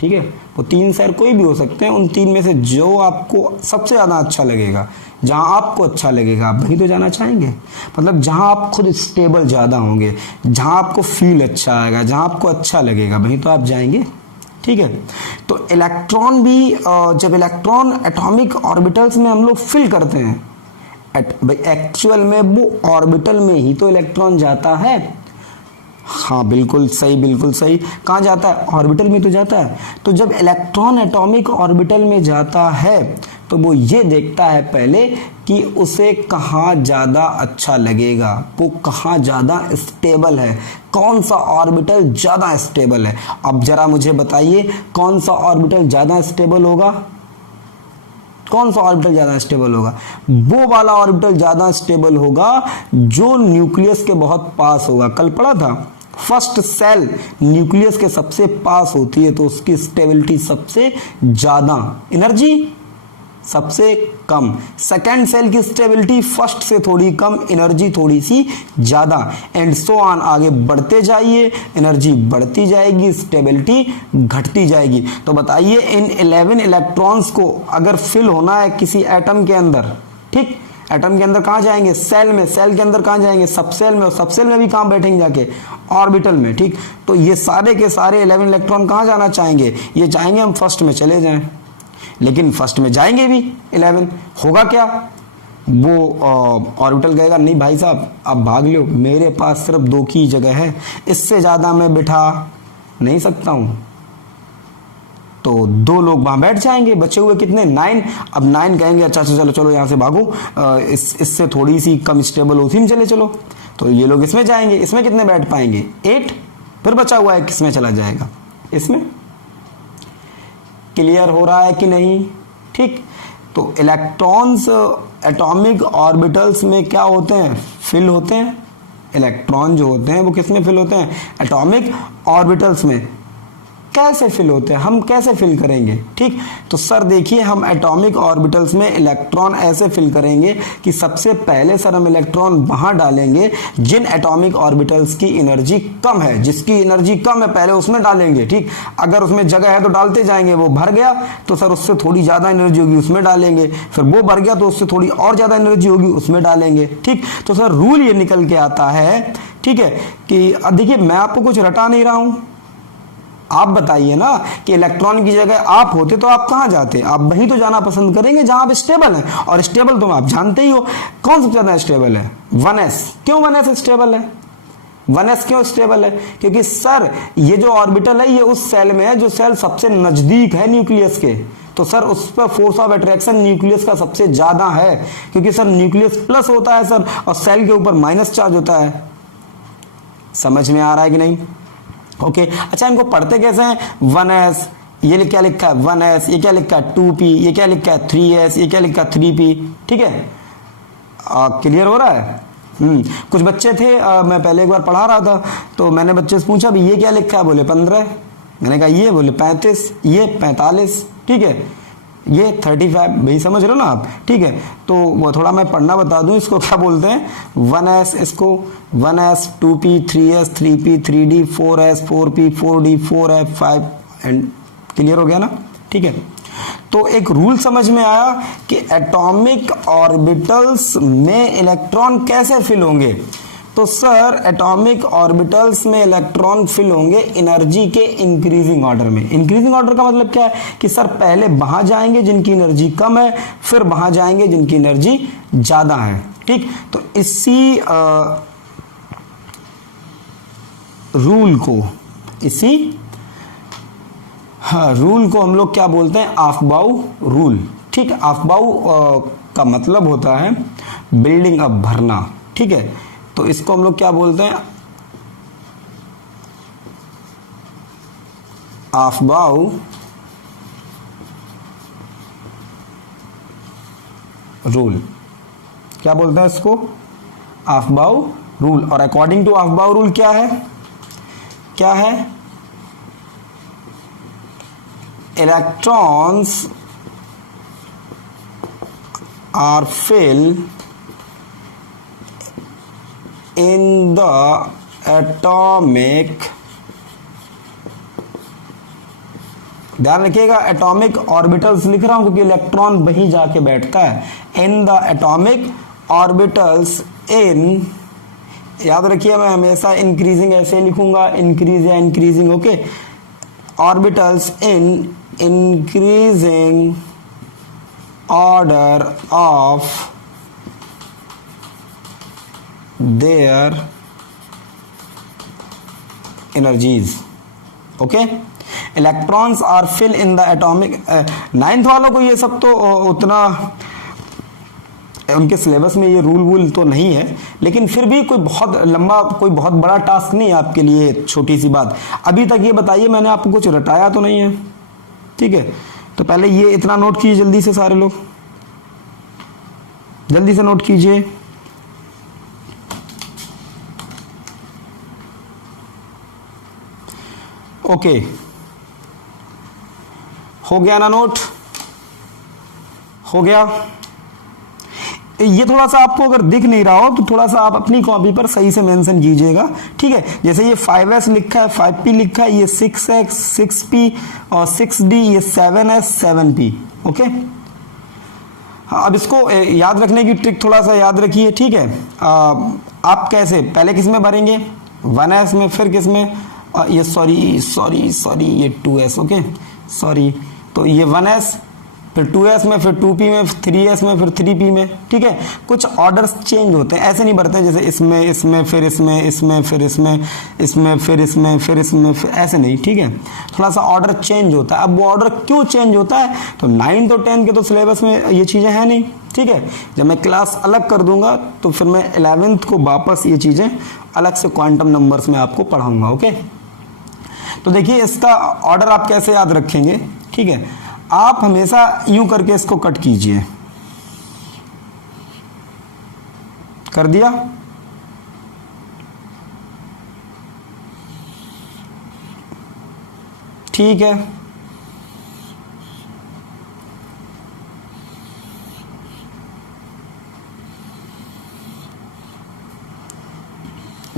ठीक है। वो 3 शहर कोई भी हो सकते हैं, उन 3 में से जो आपको सबसे ज़्यादा अच्छा लगेगा, जहाँ आपको अच्छा लगेगा, आप वहीं तो जाना चाहेंगे। मतलब जहाँ आप खुद स्टेबल ज़्यादा होंगे, जहाँ आपको फील अच्छा आएगा, जहाँ आपको अच्छा लगेगा, वहीं तो आप जाएंगे, ठीक है। तो इलेक्ट्रॉन भी जब इलेक्ट्रॉन एटॉमिक ऑर्बिटल्स में हम लोग फिल करते हैं, एक्चुअल में वो ऑर्बिटल में ही तो इलेक्ट्रॉन जाता है। हाँ बिल्कुल सही, बिल्कुल सही। कहाँ जाता है? ऑर्बिटल में तो जाता है। तो जब इलेक्ट्रॉन एटॉमिक ऑर्बिटल में जाता है तो वो ये देखता है पहले कि उसे कहाँ ज़्यादा अच्छा लगेगा, वो कहाँ ज़्यादा स्टेबल है, कौन सा ऑर्बिटल ज़्यादा स्टेबल है। अब ज़रा मुझे बताइए कौन सा ऑर्बिटल ज़्यादा स्टेबल होगा? कौन सा ऑर्बिटल ज़्यादा स्टेबल होगा? वो वाला ऑर्बिटल ज़्यादा स्टेबल होगा जो न्यूक्लियस के बहुत पास होगा। कल पढ़ा था, फर्स्ट सेल न्यूक्लियस के सबसे पास होती है तो उसकी स्टेबिलिटी सबसे ज़्यादा, एनर्जी सबसे कम। सेकेंड सेल की स्टेबिलिटी फर्स्ट से थोड़ी कम, एनर्जी थोड़ी सी ज़्यादा, एंड सो ऑन। आगे बढ़ते जाइए, एनर्जी बढ़ती जाएगी, स्टेबिलिटी घटती जाएगी। तो बताइए इन 11 इलेक्ट्रॉन्स को अगर फिल होना है किसी एटम के अंदर, ठीक, एटम के अंदर कहाँ जाएंगे? सेल में। सेल के अंदर कहाँ जाएंगे? सब सेल में। और सब सेल में भी कहाँ बैठेंगे? जाके ऑर्बिटल में, ठीक। तो ये सारे के सारे 11 इलेक्ट्रॉन कहाँ जाना चाहेंगे? ये चाहेंगे हम फर्स्ट में चले जाएं, लेकिन फर्स्ट में जाएंगे भी 11, होगा क्या? वो ऑर्बिटल कहेगा नहीं भाई साहब आप भाग लो, मेरे पास सिर्फ 2 की जगह है, इससे ज़्यादा मैं बिठा नहीं सकता हूँ। तो 2 लोग वहां बैठ जाएंगे, बचे हुए कितने 9। अब 9 कहेंगे अच्छा चलो चलो यहाँ से भागो, इससे थोड़ी सी कम स्टेबल उसी में चले चलो, तो ये लोग इसमें जाएंगे, इसमें कितने बैठ पाएंगे 8, फिर बचा हुआ है किसमें चला जाएगा, इसमें। क्लियर हो रहा है कि नहीं? ठीक, तो इलेक्ट्रॉन्स एटॉमिक ऑर्बिटल्स में क्या होते हैं, फिल होते हैं। इलेक्ट्रॉन जो होते हैं वो किस में फिल होते हैं, एटॉमिक ऑर्बिटल्स में। कैसे फिल होते हैं, हम कैसे फिल करेंगे? ठीक, तो सर देखिए हम एटॉमिक ऑर्बिटल्स में इलेक्ट्रॉन ऐसे फिल करेंगे कि सबसे पहले सर हम इलेक्ट्रॉन वहां डालेंगे जिन एटॉमिक ऑर्बिटल्स की एनर्जी कम है, जिसकी एनर्जी कम है पहले उसमें डालेंगे। ठीक, अगर उसमें जगह है तो डालते जाएंगे, वो भर गया तो सर उससे थोड़ी ज्यादा एनर्जी होगी उसमें डालेंगे, फिर वो भर गया तो उससे थोड़ी और ज्यादा एनर्जी होगी उसमें डालेंगे। ठीक, तो सर रूल ये निकल के आता है, ठीक है, कि देखिए मैं आपको कुछ रटा नहीं रहा हूं, आप बताइए ना कि इलेक्ट्रॉन की जगह आप होते तो आप कहां जाते, आप वहीं तो जाना पसंद करेंगे जहां आप स्टेबल हैं, और स्टेबल तो आप जानते ही हो कौन सबसे ज्यादा स्टेबल है, 1s। क्यों 1s स्टेबल है, 1s क्यों स्टेबल है? क्योंकि सर ये जो ऑर्बिटल है ये उस सेल में है जो सेल सबसे नजदीक है न्यूक्लियस के, तो सर उस पर फोर्स ऑफ अट्रैक्शन न्यूक्लियस का सबसे ज्यादा है, क्योंकि सर न्यूक्लियस प्लस होता है सर, और सेल के ऊपर माइनस चार्ज होता है। समझ में आ रहा है कि नहीं? ओके, अच्छा इनको पढ़ते कैसे हैं, 1s, ये क्या लिखा है 1s, ये क्या लिखा है 2p, ये क्या लिखा है 3s, ये क्या लिखा है 3p। ठीक है, क्लियर हो रहा है? कुछ बच्चे थे, मैं पहले एक बार पढ़ा रहा था तो मैंने बच्चे से पूछा भी ये क्या लिखा है, बोले 15, मैंने कहा ये, बोले 35, ये 45, ठीक है, ये 35, भाई समझ रहे हो ना आप? ठीक है, तो वो थोड़ा मैं पढ़ना बता दूं, इसको क्या बोलते हैं 1s, इसको 1s 2p 3s 3p 3d 4s 4p 4d 4f 5 and clear हो गया ना? ठीक है, तो एक रूल समझ में आया कि एटॉमिक ऑर्बिटल्स में इलेक्ट्रॉन कैसे फिल होंगे। तो सर एटॉमिक ऑर्बिटल्स में इलेक्ट्रॉन फिल होंगे एनर्जी के इंक्रीजिंग ऑर्डर में। इंक्रीजिंग ऑर्डर का मतलब क्या है कि सर पहले वहां जाएंगे जिनकी एनर्जी कम है, फिर वहां जाएंगे जिनकी एनर्जी ज्यादा है। ठीक, तो इसी रूल को हम लोग क्या बोलते हैं, ऑफबाउ रूल। ठीक, ऑफबाउ का मतलब होता है बिल्डिंग अप, भरना। ठीक है, तो इसको हम लोग क्या बोलते हैं, ऑफबाउ रूल। क्या बोलते हैं इसको, ऑफबाउ रूल। और अकॉर्डिंग टू ऑफबाउ रूल क्या है, क्या है, electrons are fill in the atomic, ध्यान रखिएगा एटॉमिक ऑर्बिटल्स लिख रहा हूं क्योंकि इलेक्ट्रॉन वहीं जाके बैठता है। इन द एटॉमिक ऑर्बिटल्स इन, याद रखिए मैं हमेशा इंक्रीजिंग ऐसे लिखूंगा, इंक्रीज या increasing. Okay, orbitals in increasing order of their energies. Okay, electrons are fill in the atomic, 9th वालों को ये सब तो उतना उनके सिलेबस में ये रूल वूल तो नहीं है, लेकिन फिर भी कोई बहुत लंबा, कोई बहुत बड़ा टास्क नहीं है आपके लिए। छोटी सी बात, अभी तक ये बताइए मैंने आपको कुछ रटाया तो नहीं है? ठीक है, तो पहले ये इतना नोट कीजिए जल्दी से, सारे लोग जल्दी से नोट कीजिए। ओके, हो गया ना नोट, हो गया। ये थोड़ा सा आपको अगर दिख नहीं रहा हो तो थोड़ा सा आप अपनी कॉपी पर सही से मेंशन कीजिएगा। ठीक है, जैसे ये 5s लिखा है, 5p लिखा है, ये 6x 6p और 6d, ये 7s 7p। ओके, अब इसको याद रखने की ट्रिक थोड़ा सा याद रखिए। ठीक है, आप कैसे पहले किस में भरेंगे, 1s में, फिर किस में, ये सॉरी ये 2s। ओके सॉरी, तो ये 1s फिर 2s में, फिर 2p में, 3s में, फिर 3p में, ठीक है। कुछ ऑर्डर्स चेंज होते हैं, ऐसे नहीं बढ़ते जैसे इसमें इसमें फिर इसमें इसमें फिर इसमें इसमें फिर इसमें फिर इसमें फिर, ऐसे नहीं, ठीक है। थोड़ा सा ऑर्डर चेंज होता है। अब वो ऑर्डर क्यों चेंज होता है, तो 9 और 10 के तो सिलेबस में ये चीज़ें हैं नहीं, ठीक है। जब मैं क्लास अलग कर दूंगा तो फिर मैं 11th को वापस ये चीज़ें अलग से क्वांटम नंबर्स में आपको पढ़ाऊंगा, ओके। तो देखिए इसका ऑर्डर आप कैसे याद रखेंगे, ठीक है। आप हमेशा यूं करके इसको कट कीजिए, कर दिया, ठीक है।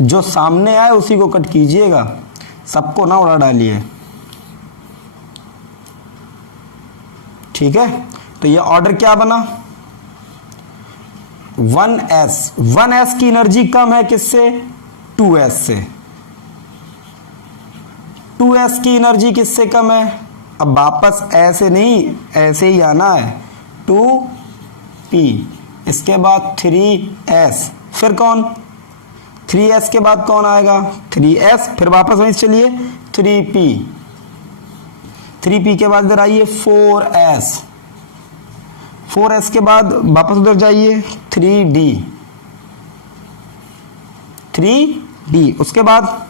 जो सामने आए उसी को कट कीजिएगा, सबको ना उड़ा डालिए, ठीक है। तो ये ऑर्डर क्या बना, 1s। 1s की एनर्जी कम है किससे, 2s से। 2s की एनर्जी किससे कम है, अब वापस ऐसे नहीं, ऐसे ही आना है, 2p, इसके बाद 3s, फिर कौन, 3s के बाद कौन आएगा, 3s, फिर वापस वहीं से चलिए 3p, 3p के बाद इधर आइए 4s, 4s के बाद वापस उधर जाइए 3d, 3d, उसके बाद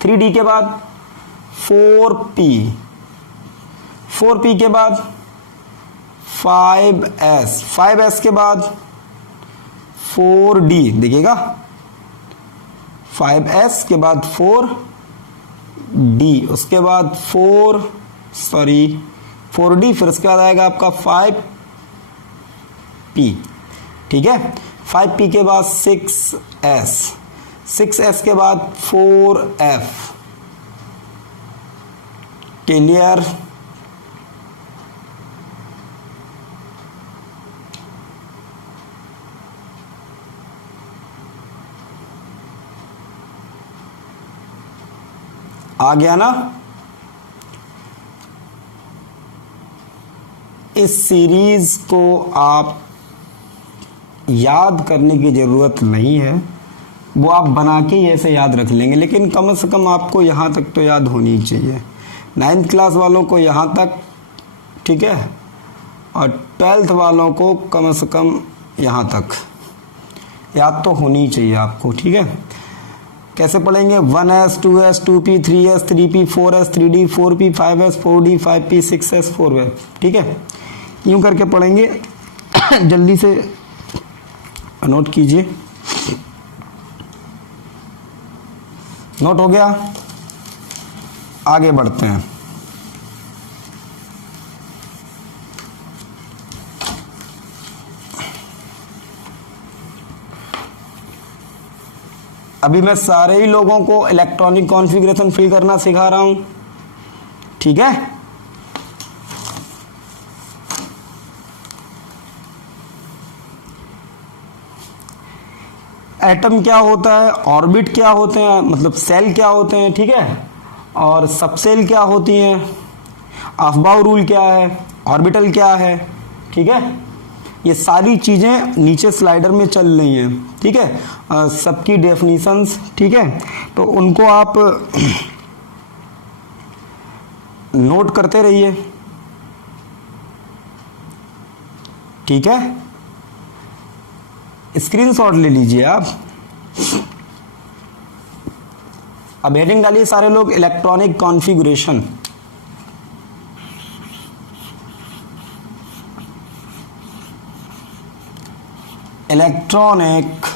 3d के बाद 4p, 4p के बाद 5s, 5s के बाद 4d, देखिएगा 5s के बाद 4d, उसके बाद 4d, फिर उसके बाद आएगा आपका 5p, ठीक है। 5p के बाद 6s, 6s के बाद 4f, क्लियर। आ गया ना। इस सीरीज को आप याद करने की ज़रूरत नहीं है, वो आप बना के ही ऐसे याद रख लेंगे, लेकिन कम से कम आपको यहाँ तक तो याद होनी चाहिए। 9th क्लास वालों को यहाँ तक, ठीक है, और 12th वालों को कम से कम यहाँ तक याद तो होनी चाहिए आपको, ठीक है। कैसे पढ़ेंगे, 1s 2s 2p 3s 3p 4s 3d 4p 5s 4d 5p 6s 4f, ठीक है। यूं करके पढ़ेंगे। जल्दी से नोट कीजिए, नोट हो गया, आगे बढ़ते हैं। अभी मैं सारे ही लोगों को इलेक्ट्रॉनिक कॉन्फ़िगरेशन फिल करना सिखा रहा हूं, ठीक है। एटम क्या होता है, ऑर्बिट क्या होते हैं, मतलब सेल क्या होते हैं, ठीक है, और सबसेल क्या होती हैं, अफबाउ रूल क्या है, ऑर्बिटल क्या है, ठीक है। ये सारी चीज़ें नीचे स्लाइडर में चल रही हैं, ठीक है, सबकी डेफिनीशंस, ठीक है। तो उनको आप नोट करते रहिए, ठीक है। स्क्रीनशॉट ले लीजिए आप। अब हेडिंग डालिए सारे लोग, इलेक्ट्रॉनिक कॉन्फ़िगरेशन। इलेक्ट्रॉनिक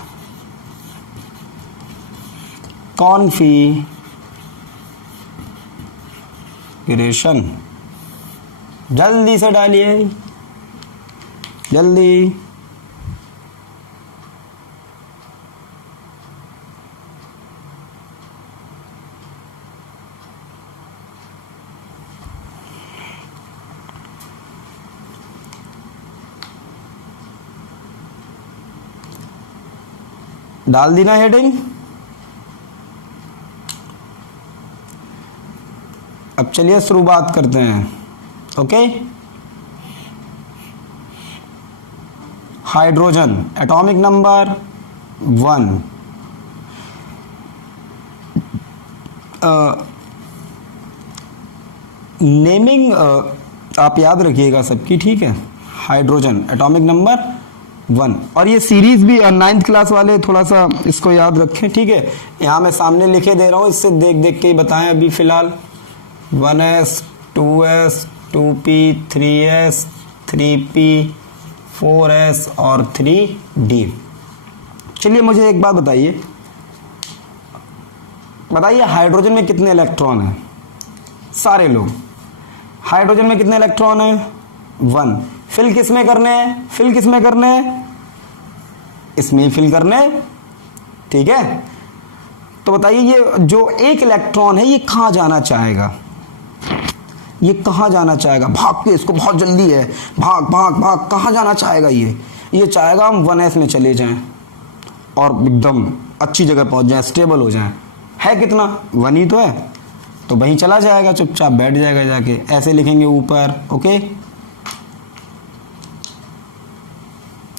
कॉन्फ़िगरेशन, जल्दी से डालिए, जल्दी। डाल दी ना हेडिंग। अब चलिए शुरुआत करते हैं, okay. Hydrogen atomic number 1। Naming आप याद रखिएगा सबकी, ठीक है। हाइड्रोजन एटॉमिक नंबर 1, और ये सीरीज भी 9th क्लास वाले थोड़ा सा इसको याद रखें, ठीक है। यहाँ मैं सामने लिखे दे रहा हूँ, इससे देख देख के ही बताएं अभी फिलहाल। 1s 2s 2p 3s 3p 4s और 3d। चलिए मुझे एक बात बताइए हाइड्रोजन में कितने इलेक्ट्रॉन हैं? सारे लोग, हाइड्रोजन में कितने इलेक्ट्रॉन हैं? 1। फिल किस में करने हैं? इसमें ही फिल करने, ठीक है। तो बताइए ये जो एक इलेक्ट्रॉन है ये कहां जाना चाहेगा? भाग के, इसको बहुत जल्दी है, भाग भाग भाग, कहां जाना चाहेगा? ये चाहेगा हम 1s में चले जाएं और एकदम अच्छी जगह पहुंच जाएं, स्टेबल हो जाएं। है कितना? 1 ही तो है, तो वहीं चला जाएगा, चुपचाप बैठ जाएगा जाके। ऐसे लिखेंगे ऊपर, ओके।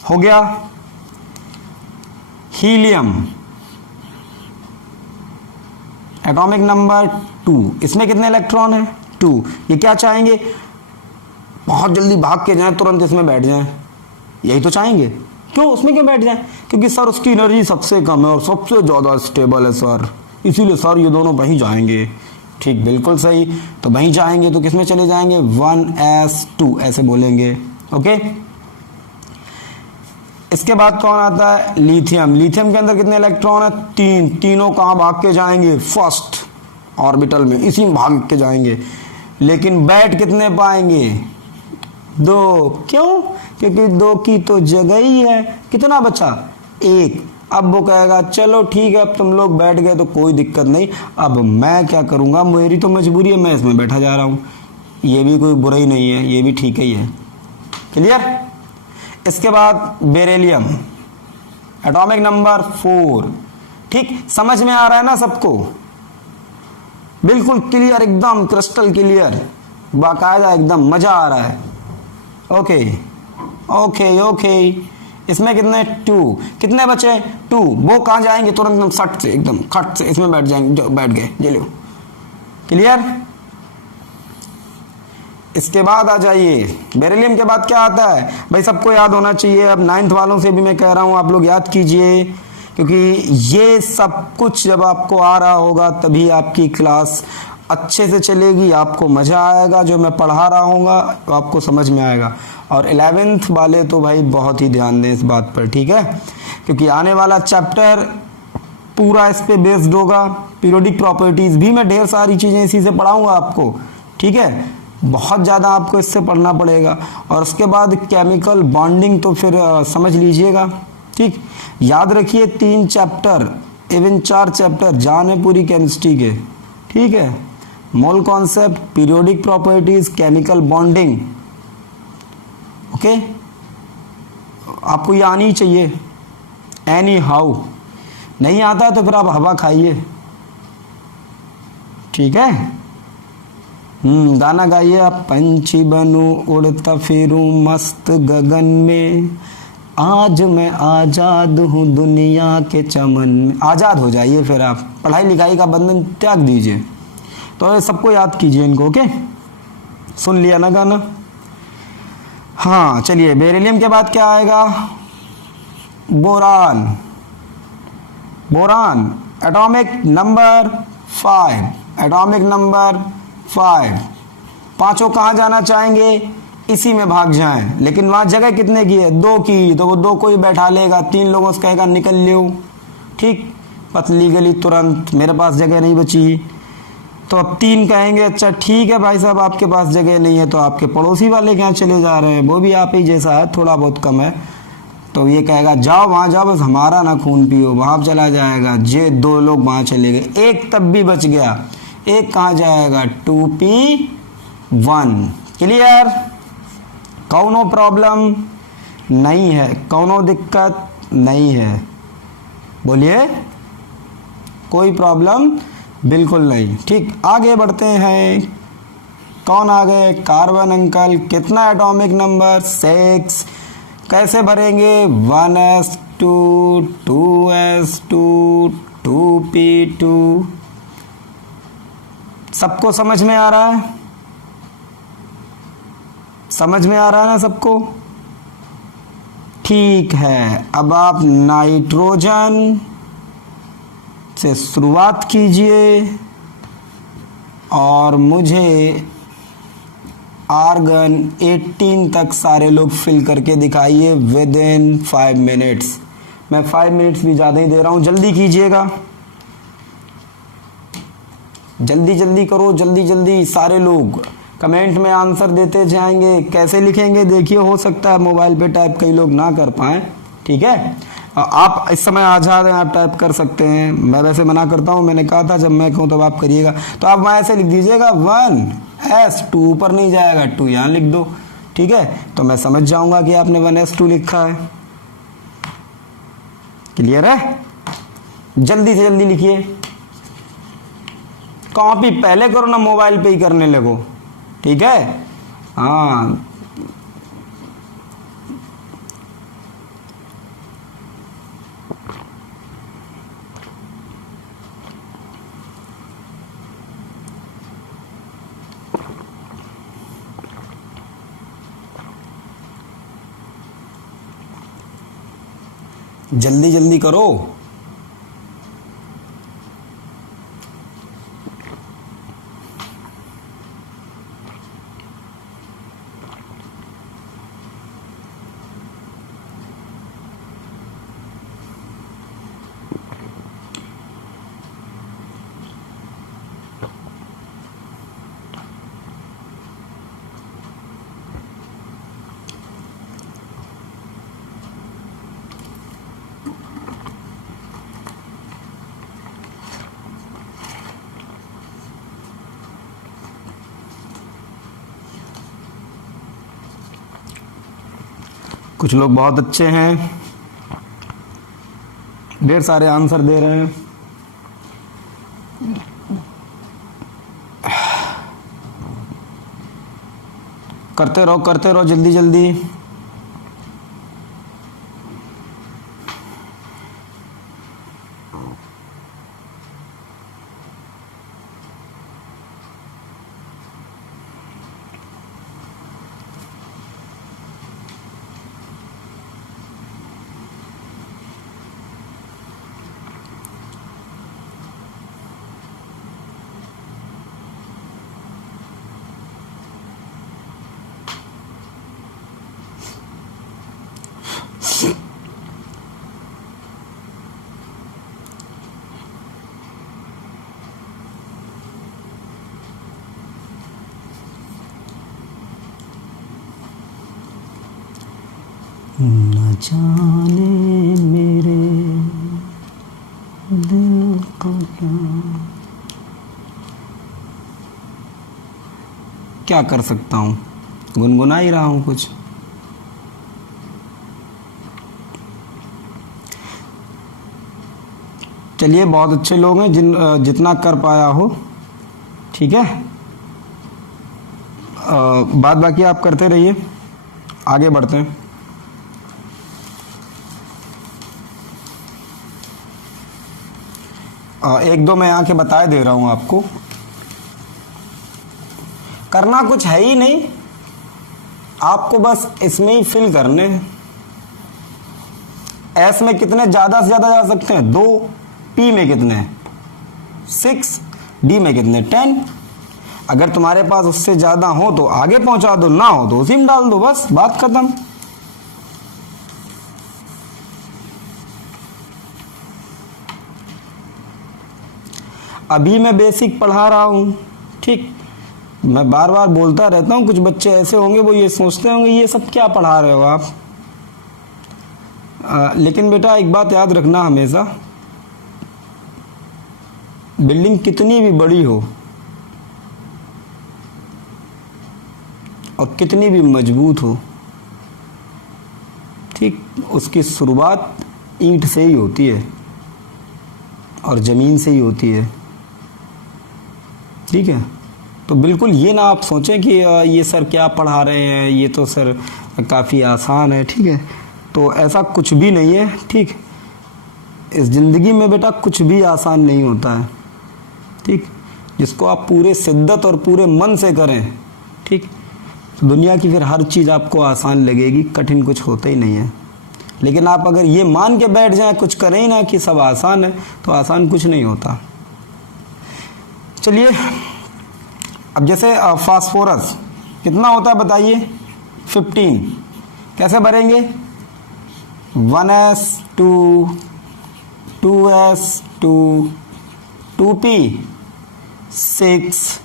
हो गया। हीलियम एटॉमिक नंबर 2, इसमें कितने इलेक्ट्रॉन है? 2। ये क्या चाहेंगे? बहुत जल्दी भाग के जाएं, तुरंत इसमें बैठ जाएं, यही तो चाहेंगे। क्यों उसमें क्यों बैठ जाएं? क्योंकि सर उसकी एनर्जी सबसे कम है और सबसे ज़्यादा स्टेबल है सर, इसीलिए सर ये दोनों वहीं जाएंगे। ठीक, बिल्कुल सही। तो वहीं जाएंगे तो किसमें चले जाएंगे? 1s2 ऐसे बोलेंगे, ओके। इसके बाद कौन आता है? लिथियम। लिथियम के अंदर कितने इलेक्ट्रॉन है? 3। तीनों कहाँ भाग के जाएंगे? फर्स्ट ऑर्बिटल में, इसी में भाग के जाएंगे। लेकिन बैठ कितने पाएंगे? 2। क्यों? क्योंकि 2 की तो जगह ही है। कितना बचा? 1। अब वो कहेगा चलो ठीक है, अब तुम लोग बैठ गए तो कोई दिक्कत नहीं, अब मैं क्या करूँगा, मेरी तो मजबूरी है, मैं इसमें बैठा जा रहा हूँ। ये भी कोई बुरा ही नहीं है, ये भी ठीक ही है। क्लियर? इसके बाद बेरिलियम एटॉमिक नंबर 4। ठीक, समझ में आ रहा है ना सबको? बिल्कुल क्लियर, एकदम क्रिस्टल क्लियर, बाकायदा एकदम मजा आ रहा है। Okay okay okay. इसमें कितने? 2। कितने बचे? 2। वो कहाँ जाएंगे? तुरंत एकदम सट से, एकदम खट से इसमें बैठ जाएंगे, जो बैठ गए, ये लो। क्लियर? इसके बाद आ जाइए, बेरिलियम के बाद क्या आता है भाई? सबको याद होना चाहिए। अब 9th वालों से भी मैं कह रहा हूँ, आप लोग याद कीजिए, क्योंकि ये सब कुछ जब आपको आ रहा होगा तभी आपकी क्लास अच्छे से चलेगी, आपको मज़ा आएगा। जो मैं पढ़ा रहा हूँगा तो आपको समझ में आएगा। और 11th वाले तो भाई बहुत ही ध्यान दें इस बात पर, ठीक है, क्योंकि आने वाला चैप्टर पूरा इस पे बेस्ड होगा। पीरियोडिक प्रॉपर्टीज़ भी मैं ढेर सारी चीज़ें इसी से पढ़ाऊँगा आपको, ठीक है। बहुत ज़्यादा आपको इससे पढ़ना पड़ेगा। और उसके बाद केमिकल बॉन्डिंग तो फिर समझ लीजिएगा, ठीक। याद रखिए 3 चैप्टर, इवन 4 चैप्टर जान है पूरी केमिस्ट्री के, ठीक है। Mole concept, periodic properties, chemical bonding, okay. आपको ये आनी ही चाहिए एनी हाउ। नहीं आता तो फिर आप हवा खाइए, ठीक है। गाना गाइए आप। पंछी बनूं उड़ता फिरूं मस्त गगन में, आज मैं आज़ाद हूँ दुनिया के चमन में। आज़ाद हो जाइए, फिर आप पढ़ाई लिखाई का बंधन त्याग दीजिए। तो सबको याद कीजिए इनको, ओके। सुन लिया ना गाना? हाँ चलिए, बेरिलियम के बाद क्या आएगा? Boron. Boron atomic number 5। Atomic number 5। पांचों कहाँ जाना चाहेंगे? इसी में भाग जाएं। लेकिन वहाँ जगह कितने की है? 2 की। तो वो 2 को ही बैठा लेगा, 3 लोगों से कहेगा निकल लो, ठीक। पतली गली तुरंत, मेरे पास जगह नहीं बची। तो अब 3 कहेंगे अच्छा ठीक है भाई साहब, आपके पास जगह नहीं है तो आपके पड़ोसी वाले के यहाँ चले जा रहे हैं, वो भी आप ही जैसा है, थोड़ा बहुत कम है। तो ये कहेगा जाओ वहाँ जाओ, बस हमारा ना खून पियो, वहाँ चला जाएगा। ये 2 लोग वहाँ चले गए, एक तब भी बच गया। एक कहाँ जाएगा? 2p1। क्लियर? कौनो प्रॉब्लम नहीं है, कौनो दिक्कत नहीं है, बोलिए। कोई प्रॉब्लम बिल्कुल नहीं, ठीक। आगे बढ़ते हैं। कौन आ गए? Carbon uncle. कितना एटॉमिक नंबर? 6। कैसे भरेंगे? 1s2 2s2 2p2। सबको समझ में आ रहा है? समझ में आ रहा है ना सबको? ठीक है, अब आप नाइट्रोजन से शुरुआत कीजिए और मुझे आर्गन 18 तक सारे लोग फिल करके दिखाइए विद इन 5 मिनट्स। मैं 5 मिनट्स भी ज़्यादा ही दे रहा हूँ, जल्दी कीजिएगा, जल्दी जल्दी करो, जल्दी जल्दी। सारे लोग कमेंट में आंसर देते जाएंगे। कैसे लिखेंगे देखिए, हो सकता है मोबाइल पे टाइप कई लोग ना कर पाएँ, ठीक है। आप इस समय आज़ाद हैं, आप टाइप कर सकते हैं। मैं वैसे मना करता हूँ, मैंने कहा था जब मैं कहूँ तब आप करिएगा। तो आप वहाँ ऐसे लिख दीजिएगा 1s2, ऊपर नहीं जाएगा, 2 यहाँ लिख दो, ठीक है। तो मैं समझ जाऊँगा कि आपने 1s2 लिखा है। क्लियर है? जल्दी से जल्दी लिखिए। कॉपी पहले करो ना, मोबाइल पे ही करने लगो, ठीक है। हाँ, जल्दी जल्दी करो। कुछ लोग बहुत अच्छे हैं, ढेर सारे आंसर दे रहे हैं। करते रहो जल्दी जल्दी। न जाने मेरे दिल को क्या कर सकता हूँ, गुनगुना ही रहा हूँ कुछ। चलिए, बहुत अच्छे लोग हैं जितना कर पाया हो, ठीक है। बात बाकी आप करते रहिए, आगे बढ़ते हैं। एक दो मैं यहाँ के बताए दे रहा हूँ आपको। करना कुछ है ही नहीं, आपको बस इसमें ही फिल करने हैं। एस में कितने ज़्यादा से ज़्यादा जा सकते हैं? 2। पी में कितने? 6। डी में कितने? 10। अगर तुम्हारे पास उससे ज़्यादा हो तो आगे पहुंचा दो, ना हो तो उसी में डाल दो, बस बात खत्म। अभी मैं बेसिक पढ़ा रहा हूँ, ठीक। मैं बार बार बोलता रहता हूँ, कुछ बच्चे ऐसे होंगे वो ये सोचते होंगे ये सब क्या पढ़ा रहे हो आप। लेकिन बेटा एक बात याद रखना हमेशा, बिल्डिंग कितनी भी बड़ी हो और कितनी भी मजबूत हो, ठीक, उसकी शुरुआत ईंट से ही होती है और ज़मीन से ही होती है, ठीक है। तो बिल्कुल ये ना आप सोचें कि ये सर क्या पढ़ा रहे हैं, ये तो सर काफ़ी आसान है, ठीक है। तो ऐसा कुछ भी नहीं है, ठीक। इस ज़िंदगी में बेटा कुछ भी आसान नहीं होता है, ठीक। जिसको आप पूरे शिद्दत और पूरे मन से करें, ठीक, तो दुनिया की फिर हर चीज़ आपको आसान लगेगी, कठिन कुछ होता ही नहीं है। लेकिन आप अगर ये मान के बैठ जाएं, कुछ करें ही ना कि सब आसान है, तो आसान कुछ नहीं होता। चलिए, अब जैसे फास्फोरस कितना होता है बताइए, 15। कैसे भरेंगे, 1s2 2s2 2p 6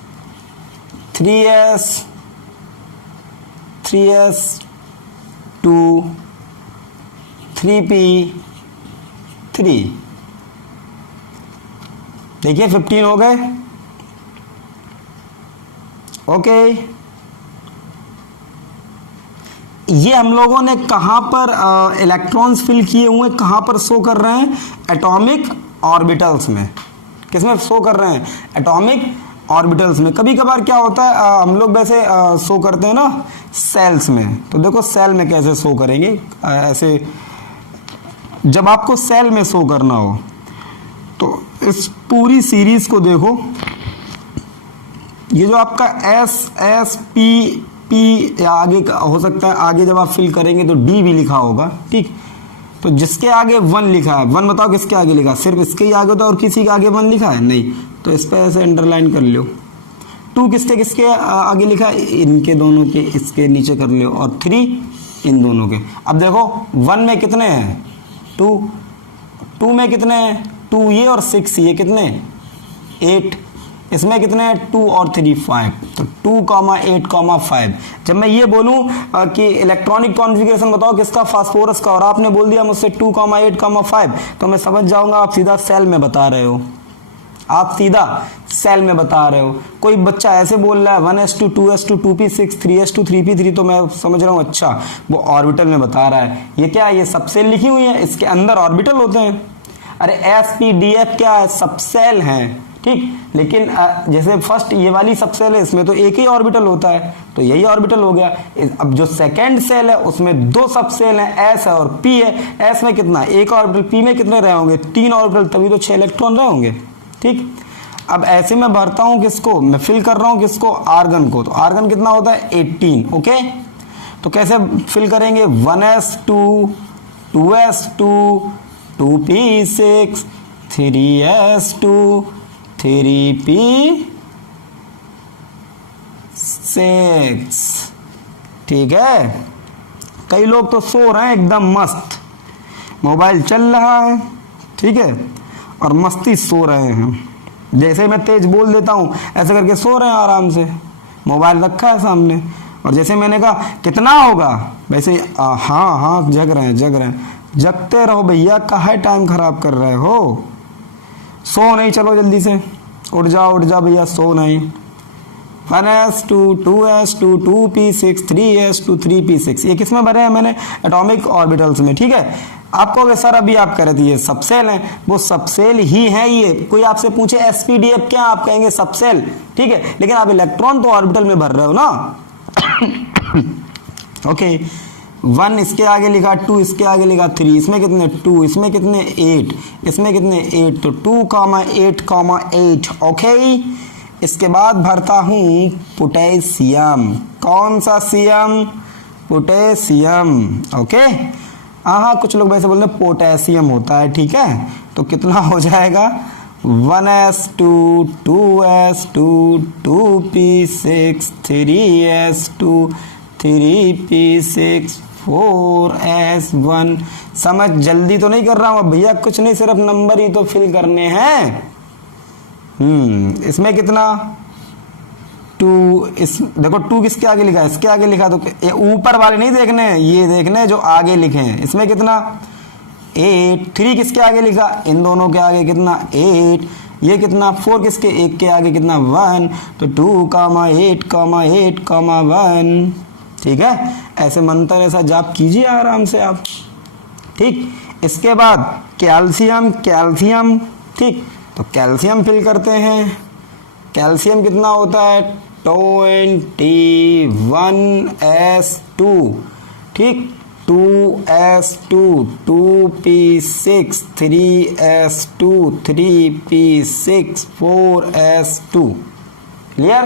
3s 3s2 3p 3। देखिए 15 हो गए, ओके। ये हम लोगों ने कहां पर इलेक्ट्रॉन्स फिल किए हुए, कहां पर शो कर रहे हैं, एटॉमिक ऑर्बिटल्स में। किसमें शो कर रहे हैं, एटॉमिक ऑर्बिटल्स में। कभी कभार क्या होता है, हम लोग वैसे शो करते हैं ना सेल्स में। तो देखो सेल में कैसे शो करेंगे, ऐसे जब आपको सेल में शो करना हो तो इस पूरी सीरीज को देखो, ये जो आपका एस एस पी पी या आगे हो सकता है, आगे जब आप फिल करेंगे तो डी भी लिखा होगा, ठीक। तो जिसके आगे 1 लिखा है, 1 बताओ किसके आगे लिखा, सिर्फ इसके ही आगे होता है और किसी के आगे 1 लिखा है नहीं, तो इस पर ऐसे अंडरलाइन कर लो। 2 किसके किसके आगे लिखा है, इनके दोनों के, इसके नीचे कर लो, और 3 इन दोनों के। अब देखो 1 में कितने हैं, 2 में कितने हैं, 2 ये और 6 ये, कितने 8। इसमें कितने हैं, 2 और 3 5। तो 2, 8, 5। जब मैं ये बोलूं कि इलेक्ट्रॉनिक कॉन्फ़िगरेशन बताओ किसका, फास्फोरस का, और आपने बोल दिया मुझसे 2, 8, 5, तो मैं समझ जाऊंगा आप सीधा सेल में बता रहे हो, आप सीधा सेल में बता रहे हो। कोई बच्चा ऐसे बोल रहा है 1s2 2s2 2p6 3s2 3p3, तो मैं समझ रहा हूँ अच्छा वो ऑर्बिटल में बता रहा है। ये क्या है, ये सब सेल लिखी हुई है, इसके अंदर ऑर्बिटल होते हैं। अरे sp-df क्या है, सब सेल हैं, ठीक। लेकिन जैसे फर्स्ट ये वाली सब सेल है, इसमें तो एक ही ऑर्बिटल होता है, तो यही ऑर्बिटल हो गया। अब जो सेकेंड सेल है उसमें 2 सब सेल हैं, s है और p है। s में कितना, 1 ऑर्बिटल, p में कितने रहे होंगे, 3 ऑर्बिटल, तभी तो 6 इलेक्ट्रॉन रहे होंगे, ठीक। अब ऐसे मैं भरता हूं किसको, मैं फिल कर रहा हूं किसको, आर्गन को। तो आर्गन कितना होता है, 18, ओके। तो कैसे फिल करेंगे, 1s2 2s2 2p6 3s2 3p6, ठीक है। कई लोग तो सो रहे हैं एकदम मस्त, मोबाइल चल रहा है, ठीक है, और मस्ती सो रहे हैं। जैसे मैं तेज बोल देता हूं ऐसे करके सो रहे हैं आराम से, मोबाइल रखा है सामने, और जैसे मैंने कहा कितना होगा, वैसे हाँ जग रहे हैं। जगते रहो भैया, काहे टाइम खराब कर रहे हो, सो नहीं, चलो जल्दी से उठ जा भैया, सो नहीं। 1s2 2s2 2p6 3s2 3p6, ये किस में भरे हैं मैंने, एटॉमिक ऑर्बिटल्स में, ठीक है। आपको सर अभी आप कह रहे थे ये सबसेल हैं, वो सबसेल ही है। ये कोई आपसे पूछे sp-df क्या, आप कहेंगे सबसेल, ठीक है। लेकिन आप इलेक्ट्रॉन तो ऑर्बिटल में भर रहे हो ना। ओके, 1 इसके आगे लिखा, 2 इसके आगे लिखा, 3, इसमें कितने 2, इसमें कितने 8, इसमें कितने 8, तो 2, 8, 8, ओके। इसके बाद भरता हूं पोटेशियम, कौन सा सीएम, पोटेशियम, ओके। हाँ, कुछ लोग वैसे बोलते हैं पोटेशियम होता है, ठीक है। तो कितना हो जाएगा, 1s2 2s2 2p6 3s2 3p6 4s1। समझ जल्दी तो नहीं कर रहा हूं भैया, कुछ नहीं, सिर्फ नंबर ही तो फिल करने हैं। इसमें कितना 2, इस देखो 2 किसके आगे लिखा है, इसके आगे लिखा, तो ये ऊपर वाले नहीं देखने हैं, ये देखने जो आगे लिखे हैं। इसमें कितना 8, 3 किसके आगे लिखा, इन दोनों के आगे कितना 8, ये कितना 4 किसके, एक के आगे कितना 1, तो 2, 8, 8, 1, ठीक है। ऐसे मंत्र ऐसा जाप कीजिए आराम से आप, ठीक। इसके बाद कैल्शियम, ठीक। तो कैल्शियम फिल करते हैं। कैल्शियम कितना होता है, 21s2 ठीक, 2s2 2p6 3s2 3p6 4s2, clear,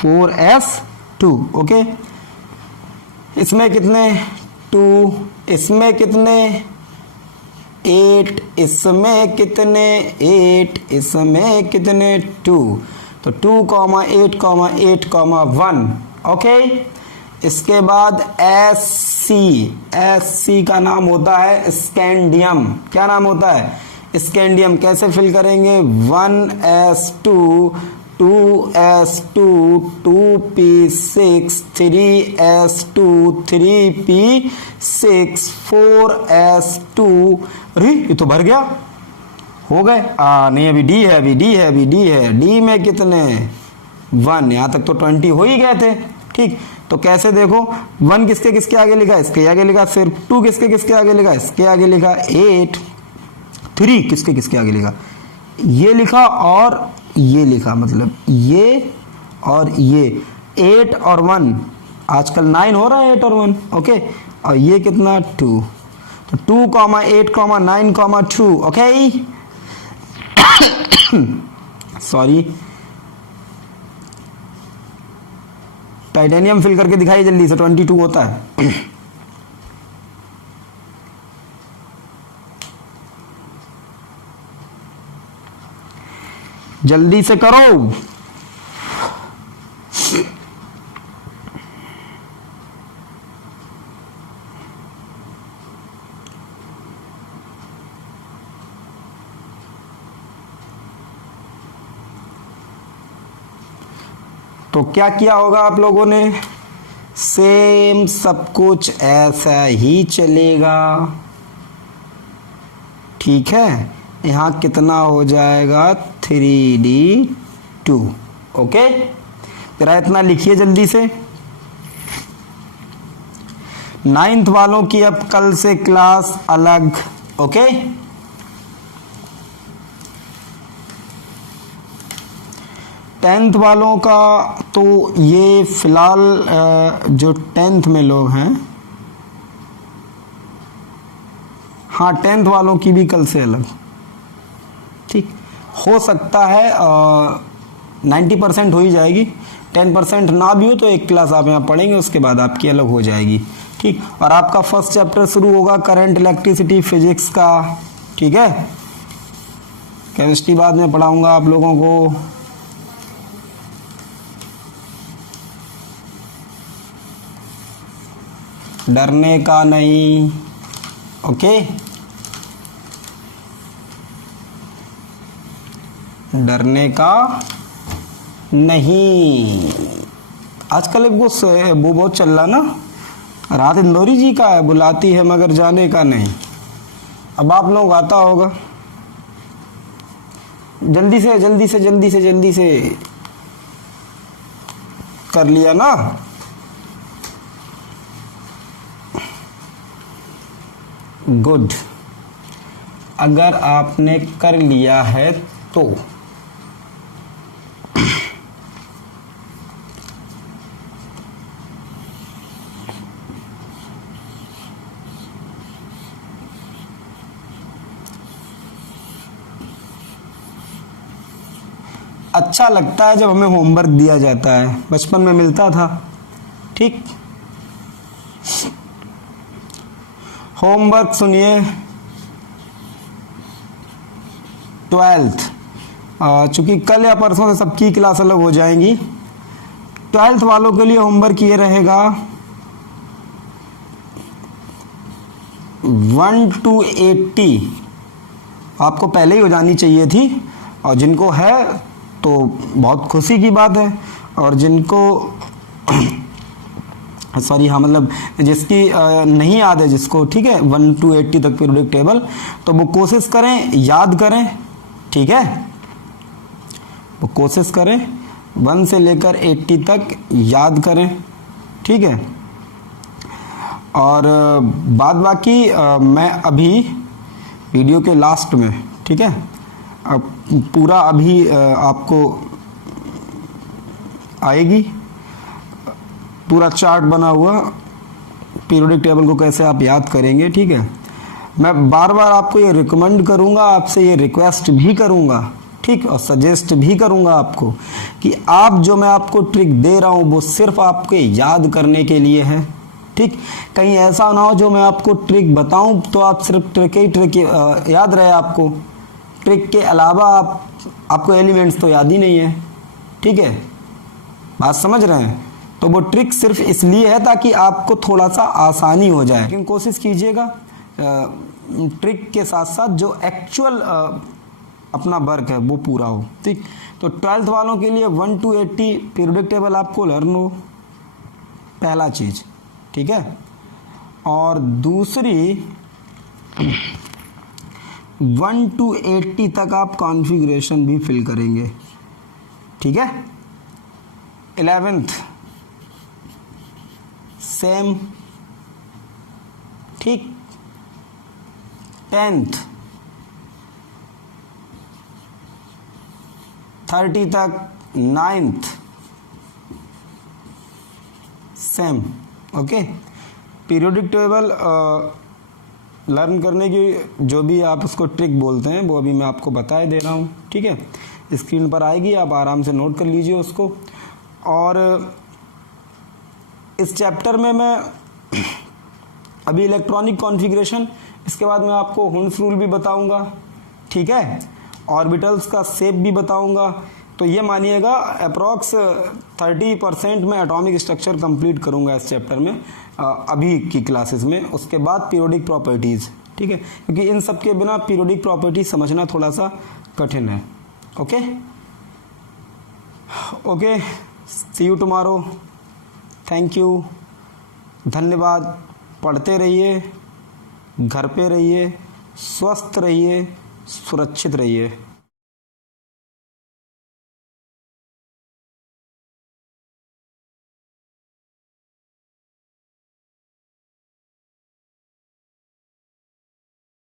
4s2, okay. इसमें कितने 2, इसमें कितने 8, इसमें कितने 8, इसमें कितने 2, तो 2, 8, 8, 1, ओके। इसके बाद एस सी का नाम होता है स्कैंडियम। क्या नाम होता है? स्कैंडियम। कैसे फिल करेंगे? 1s2 2s2 2p6 3s2 3p6 4s2। अरे ये तो भर गया, हो गए। नहीं, अभी डी है, अभी डी है, अभी डी है। डी में कितने 1, यहाँ तक तो 20 हो ही गए थे, ठीक। तो कैसे देखो, 1 किसके किसके आगे लिखा, इसके आगे लिखा, फिर 2 किसके किसके आगे लिखा, इसके आगे लिखा, 8 3 किसके किसके आगे लिखा, ये लिखा और ये लिखा, मतलब ये और ये 8 और 1, आजकल 9 हो रहा है 8 और 1, ओके। और ये कितना 2, तो 2, 8, 9, 2, ओके। सॉरी, टाइटेनियम फिल करके दिखाई जल्दी से, 22 होता है। जल्दी से करो। तो क्या किया होगा आप लोगों ने? सेम सब कुछ ऐसा ही चलेगा, ठीक है। यहाँ कितना हो जाएगा 3d2, ओके। तेरा इतना लिखिए जल्दी से। 9th वालों की अब कल से क्लास अलग, ओके। टेंथ वालों का तो ये फिलहाल जो 10th में लोग हैं, हाँ 10th वालों की भी कल से अलग, ठीक। हो सकता है 90% हो ही जाएगी, 10% ना भी हो तो एक क्लास आप यहाँ पढ़ेंगे, उसके बाद आपकी अलग हो जाएगी, ठीक। और आपका फर्स्ट चैप्टर शुरू होगा करंट, इलेक्ट्रिसिटी, फिजिक्स का, ठीक है। केमिस्ट्री बाद में पढ़ाऊंगा आप लोगों को। डरने का नहीं, ओके। डरने का नहीं। आजकल वो बहुत चल रहा ना, राहत इंदौरी जी का है, बुलाती है मगर जाने का नहीं। अब आप लोग आता होगा, जल्दी से जल्दी से जल्दी से जल्दी से कर लिया ना। गुड, अगर आपने कर लिया है तो अच्छा लगता है जब हमें होमवर्क दिया जाता है, बचपन में मिलता था, ठीक। होमवर्क सुनिए। 12th, चूंकि कल या परसों से सबकी क्लास अलग हो जाएंगी। 12th वालों के लिए होमवर्क ये रहेगा 1 to 80 आपको पहले ही हो जानी चाहिए थी, और जिनको है तो बहुत खुशी की बात है, और जिनको सॉरी हाँ मतलब जिसकी नहीं याद है जिसको, ठीक है, 1 to 80 तक पीरियोडिक टेबल, तो वो कोशिश करें, याद करें, ठीक है। वो कोशिश करें 1 से लेकर 80 तक याद करें, ठीक है। और बाद बाकी मैं अभी वीडियो के लास्ट में, ठीक है, अब पूरा अभी आपको आएगी पूरा चार्ट बना हुआ पीरियोडिक टेबल को कैसे आप याद करेंगे, ठीक है। मैं बार बार आपको ये रिकमेंड करूंगा, आपसे ये रिक्वेस्ट भी करूंगा, ठीक, और सजेस्ट भी करूंगा आपको कि आप जो मैं आपको ट्रिक दे रहा हूं वो सिर्फ आपके याद करने के लिए है, ठीक। कहीं ऐसा ना हो जो मैं आपको ट्रिक बताऊं तो आप सिर्फ ट्रिक ही ट्रिक याद रहे आपको, ट्रिक के अलावा आपको एलिमेंट्स तो याद ही नहीं है, ठीक है, बात समझ रहे हैं। तो वो ट्रिक सिर्फ इसलिए है ताकि आपको थोड़ा सा आसानी हो जाए, लेकिन कोशिश कीजिएगा ट्रिक के साथ साथ जो एक्चुअल अपना वर्क है वो पूरा हो, ठीक। तो 12th वालों के लिए 1 to 80 पीरियोडिक टेबल आपको लर्न हो, पहला चीज, ठीक है। और दूसरी 1 to 80 तक आप कॉन्फ़िगरेशन भी फिल करेंगे, ठीक है। 11th सेम, ठीक। 10th 30 तक, 9th same, okay. Periodic table learn करने की जो भी आप उसको ट्रिक बोलते हैं वो अभी मैं आपको बताए दे रहा हूँ, ठीक है। स्क्रीन पर आएगी, आप आराम से नोट कर लीजिए उसको। और इस चैप्टर में मैं अभी इलेक्ट्रॉनिक कॉन्फ़िगरेशन, इसके बाद मैं आपको हुंस रूल भी बताऊंगा, ठीक है, ऑर्बिटल्स का शेप भी बताऊंगा। तो ये मानिएगा अप्रॉक्स 30% मैं एटॉमिक स्ट्रक्चर कंप्लीट करूंगा इस चैप्टर में अभी की क्लासेस में। उसके बाद पीरियोडिक प्रॉपर्टीज़, ठीक है, क्योंकि इन सब के बिना पीरियोडिक प्रॉपर्टीज समझना थोड़ा सा कठिन है। Okay okay, see you tomorrow, thank you, धन्यवाद। पढ़ते रहिए, घर पे रहिए, स्वस्थ रहिए, सुरक्षित रहिए।